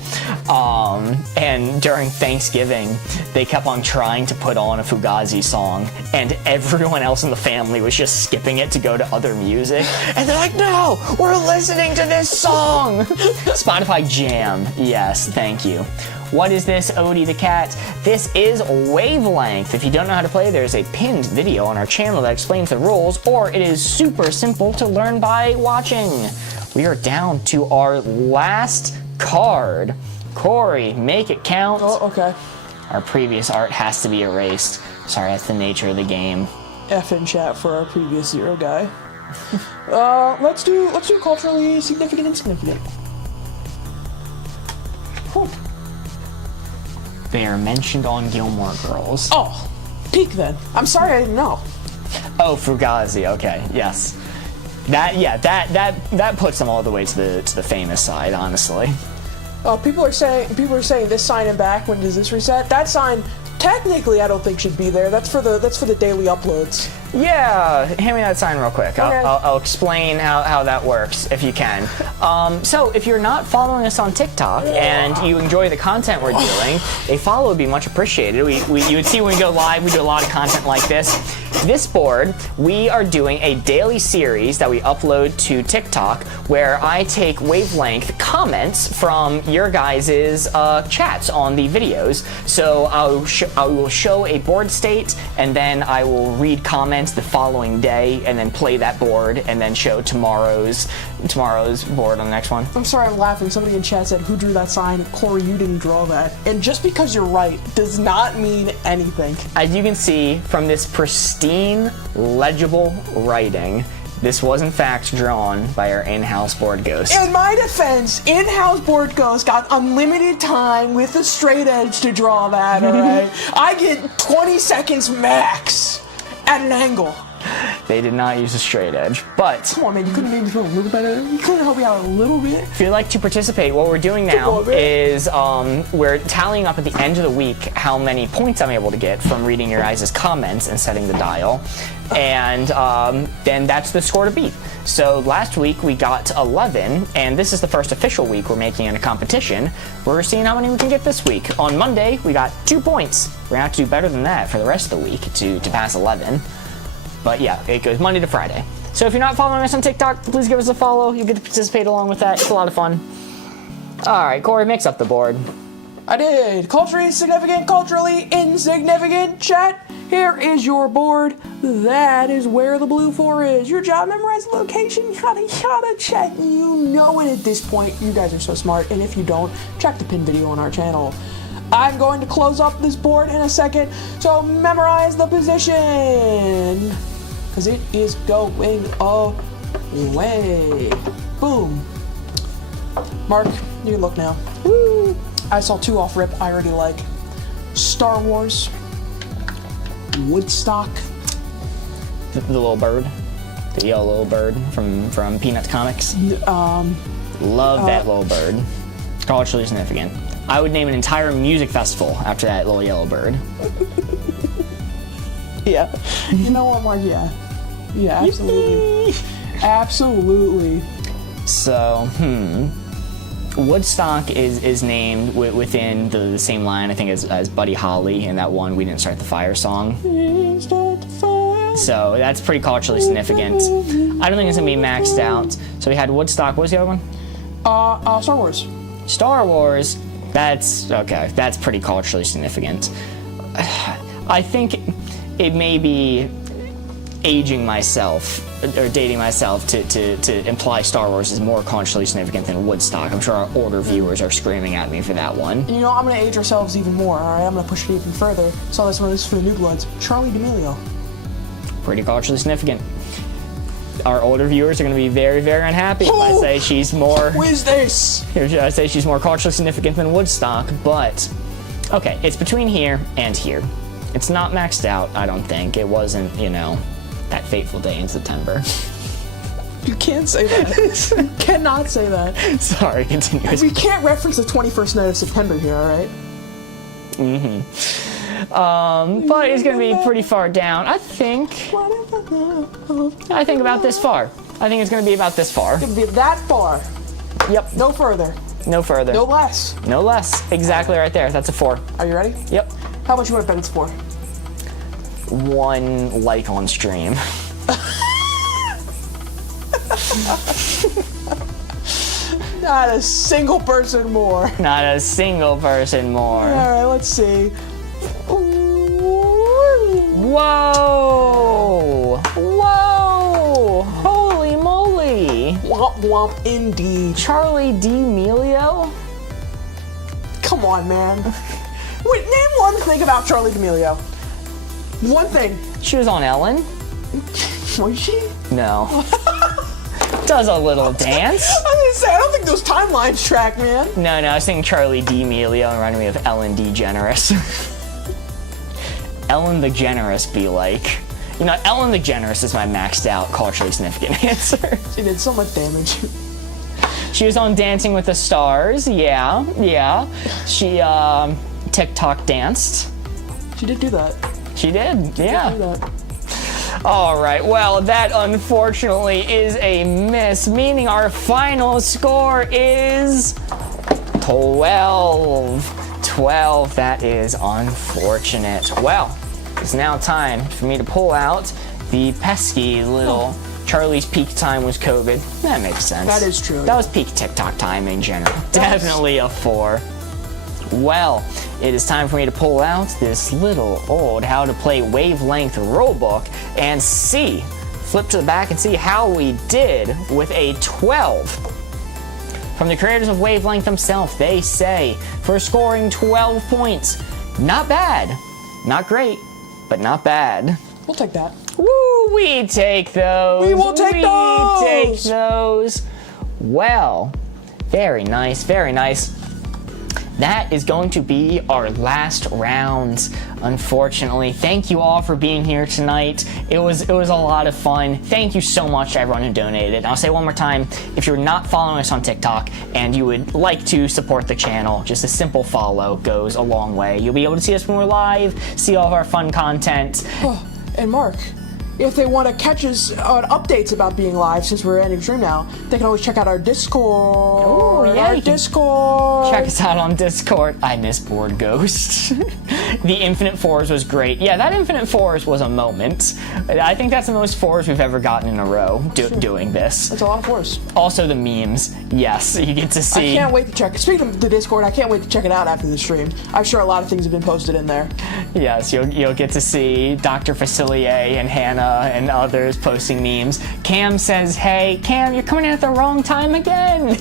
And during Thanksgiving, they kept on trying to put on a Fugazi song, and everyone else in the family was just skipping it to go to other music. And they're like, "No, we're listening to this song." Spotify Jam. Yes, thank you. What is this, Odie the Cat? This is Wavelength. If you don't know how to play, there's a pinned video on our channel that explains the rules, or it is super simple to learn by watching. We are down to our last card. Corey, make it count. Oh, okay. Our previous art has to be erased. Sorry, that's the nature of the game. F in chat for our previous 0 guy. Let's do culturally significant and insignificant. They are mentioned on Gilmore Girls. Oh, peak then. I'm sorry I didn't know. Oh, Fugazi. Okay, yes. That puts them all the way to the famous side, honestly. People are saying this sign and back. When does this reset? That sign, technically, I don't think should be there. That's for the daily uploads. Yeah, hand me that sign real quick. Okay. I'll explain how that works, if you can. So, if you're not following us on TikTok and you enjoy the content we're doing, a follow would be much appreciated. You would see when we go live, we do a lot of content like this. This board, we are doing a daily series that we upload to TikTok where I take Wavelength comments from your guys' chats on the videos. So I will show a board state, and then I will read comments the following day, and then play that board, and then show tomorrow's board on the next one. I'm sorry, I'm laughing. Somebody in chat said, "Who drew that sign?" Corey, you didn't draw that. And just because you're right does not mean anything. As you can see from this pristine, legible writing, this was in fact drawn by our in-house board ghost. In my defense, in-house board ghost got unlimited time with a straight edge to draw that, alright? I get 20 seconds max at an angle. They did not use a straight edge, but Come on, man, you couldn't make me feel a little better? You couldn't help me out a little bit? if you'd like to participate, what we're doing now is we're tallying up at the end of the week how many points I'm able to get from reading your guys' comments and setting the dial. And then that's the score to beat. So last week we got 11, and this is the first official week we're making in a competition. We're seeing how many we can get this week. On Monday, we got 2 points. We're gonna have to do better than that for the rest of the week to pass 11. But yeah, it goes Monday to Friday. So if you're not following us on TikTok, please give us a follow. You get to participate along with that. It's a lot of fun. All right, Corey, mix up the board. I did. Culturally significant, culturally insignificant. Chat, here is your board. That is where the blue 4 is. Your job, memorize the location, yada yada. Chat, you know it at this point. You guys are so smart. And if you don't, check the pin video on our channel. I'm going to close up this board in a second, so memorize the position, because it is going away. Boom. Mark, you can look now. Woo! I saw 2 off rip I already like. Star Wars, Woodstock. The little bird. The yellow little bird from Peanuts Comics. Love that little bird. Culturally significant. I would name an entire music festival after that little yellow bird. Yeah. You know what, Mark? Yeah. Yeah, absolutely. Absolutely. So, Woodstock is named within the same line, I think, as Buddy Holly in that one We Didn't Start the Fire song. So that's pretty culturally significant. I don't think it's gonna be maxed out. So we had Woodstock. What was the other one? Star Wars. Star Wars. That's okay. That's pretty culturally significant. I think it may be aging myself or dating myself to imply Star Wars is more culturally significant than Woodstock. I'm sure our older viewers are screaming at me for that one. You know, I'm gonna age ourselves even more. All right, I'm gonna push it even further. So this one is for the new bloods. Charli D'Amelio. Pretty culturally significant. Our older viewers are going to be very, very unhappy if I say she's more. Who is this? If I say she's more culturally significant than Woodstock, but okay, it's between here and here. It's not maxed out, I don't think. It wasn't, you know, that fateful day in September. You can't say that. You cannot say that. Sorry, continue. We can't reference the 21st night of September here, all right? But it's going to be pretty far down. I think about this far. I think it's going to be about this far. It's gonna be that far. Yep. No further. No further. No less. No less. Exactly right there. That's a 4. Are you ready? Yep. How much you want to bet it's for? 1 like on stream. Not a single person more. Not a single person more. All right, let's see. Whoa! Whoa! Holy moly! Womp womp indeed. Charli D'Amelio? Come on, man. Wait, name one thing about Charli D'Amelio. One thing. She was on Ellen? Was she? No. Does a little dance. I was gonna say, I don't think think those timelines track, man. No, I was thinking Charlie D'Amelio and reminded me of Ellen DeGeneres. Ellen the Generous be like. You know, Ellen DeGeneres is my maxed out culturally significant answer. She did so much damage. She was on Dancing with the Stars. Yeah. She TikTok danced. She did do that. She did. Yeah. She did do that. All right. Well, that unfortunately is a miss, meaning our final score is 12. 12. That is unfortunate. Well, it's now time for me to pull out the pesky little Charlie's peak time was COVID. That makes sense. That is true. That was peak TikTok time in general. Definitely a 4. Well, it is time for me to pull out this little old how to play Wavelength rulebook and flip to the back and see how we did with a 12. From the creators of Wavelength themselves, they say, for scoring 12 points, not bad, not great, but not bad. We'll take that. Woo, we take those. We will take those. We take those. Well, very nice, very nice. That is going to be our last round, unfortunately. Thank you all for being here tonight. It was a lot of fun. Thank you so much to everyone who donated. And I'll say one more time, if you're not following us on TikTok and you would like to support the channel, just a simple follow goes a long way. You'll be able to see us when we're live, see all of our fun content. Oh, and Mark, if they want to catch us on updates about being live, since we're ending stream now, they can always check out our Discord. Oh, yeah. Our Discord. Check us out on Discord. I miss Board Ghost. The Infinite Fours was great. Yeah, that Infinite Fours was a moment. I think that's the most 4s we've ever gotten in a row doing this. That's a lot of 4s. Also the memes. Yes, you get to see. I can't wait to check. Speaking of the Discord, I can't wait to check it out after the stream. I'm sure a lot of things have been posted in there. Yes, you'll get to see Dr. Facilier and Hannah and others posting memes. Cam says, "Hey, Cam, you're coming in at the wrong time again."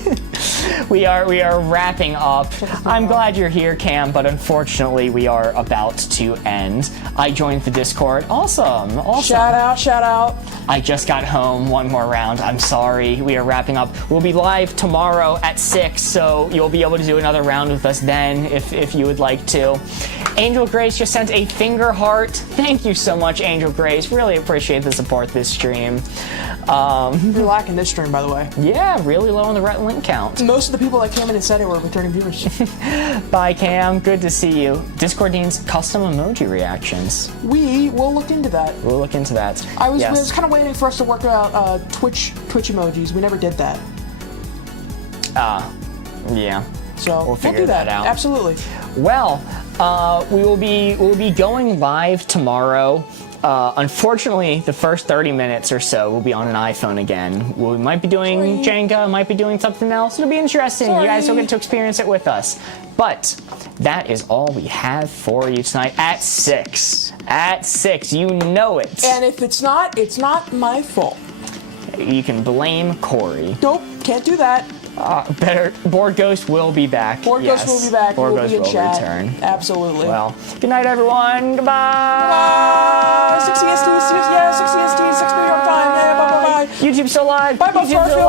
We are wrapping up. I'm glad you're here, Cam, but unfortunately we are about to end. I joined the Discord. Awesome. Shout out. I just got home. One more round. I'm sorry. We are wrapping up. We'll be live tomorrow at 6, so you'll be able to do another round with us then if you would like to. Angel Grace just sent a finger heart. Thank you so much, Angel Grace. Really appreciate the support this stream. You're lacking this stream, by the way. Yeah, really low on the ret link count. Most of the people that came in and said it were returning viewers. Bye, Cam. Good to see you. Discord needs custom emoji reactions. We will look into that. We'll look into that. I was kind of waiting for us to work out Twitch emojis. We never did that. Yeah. So we'll figure do that out. Absolutely. Well, we'll be going live tomorrow. Unfortunately, the first 30 minutes or so will be on an iPhone again. We might be doing Jenga, might be doing something else. It'll be interesting. You guys will get to experience it with us. But that is all we have for you tonight at 6. At 6, you know it. And if it's not my fault. You can blame Corey. Nope, can't do that. Board Ghost will be back. Board Ghost will be back. Board We'll Ghost be in will chat. return. Absolutely. Well, good night, everyone. Goodbye. Bye. 6 EST, 6 New York time. Yeah, bye. YouTube still live. Bye, YouTube's still live.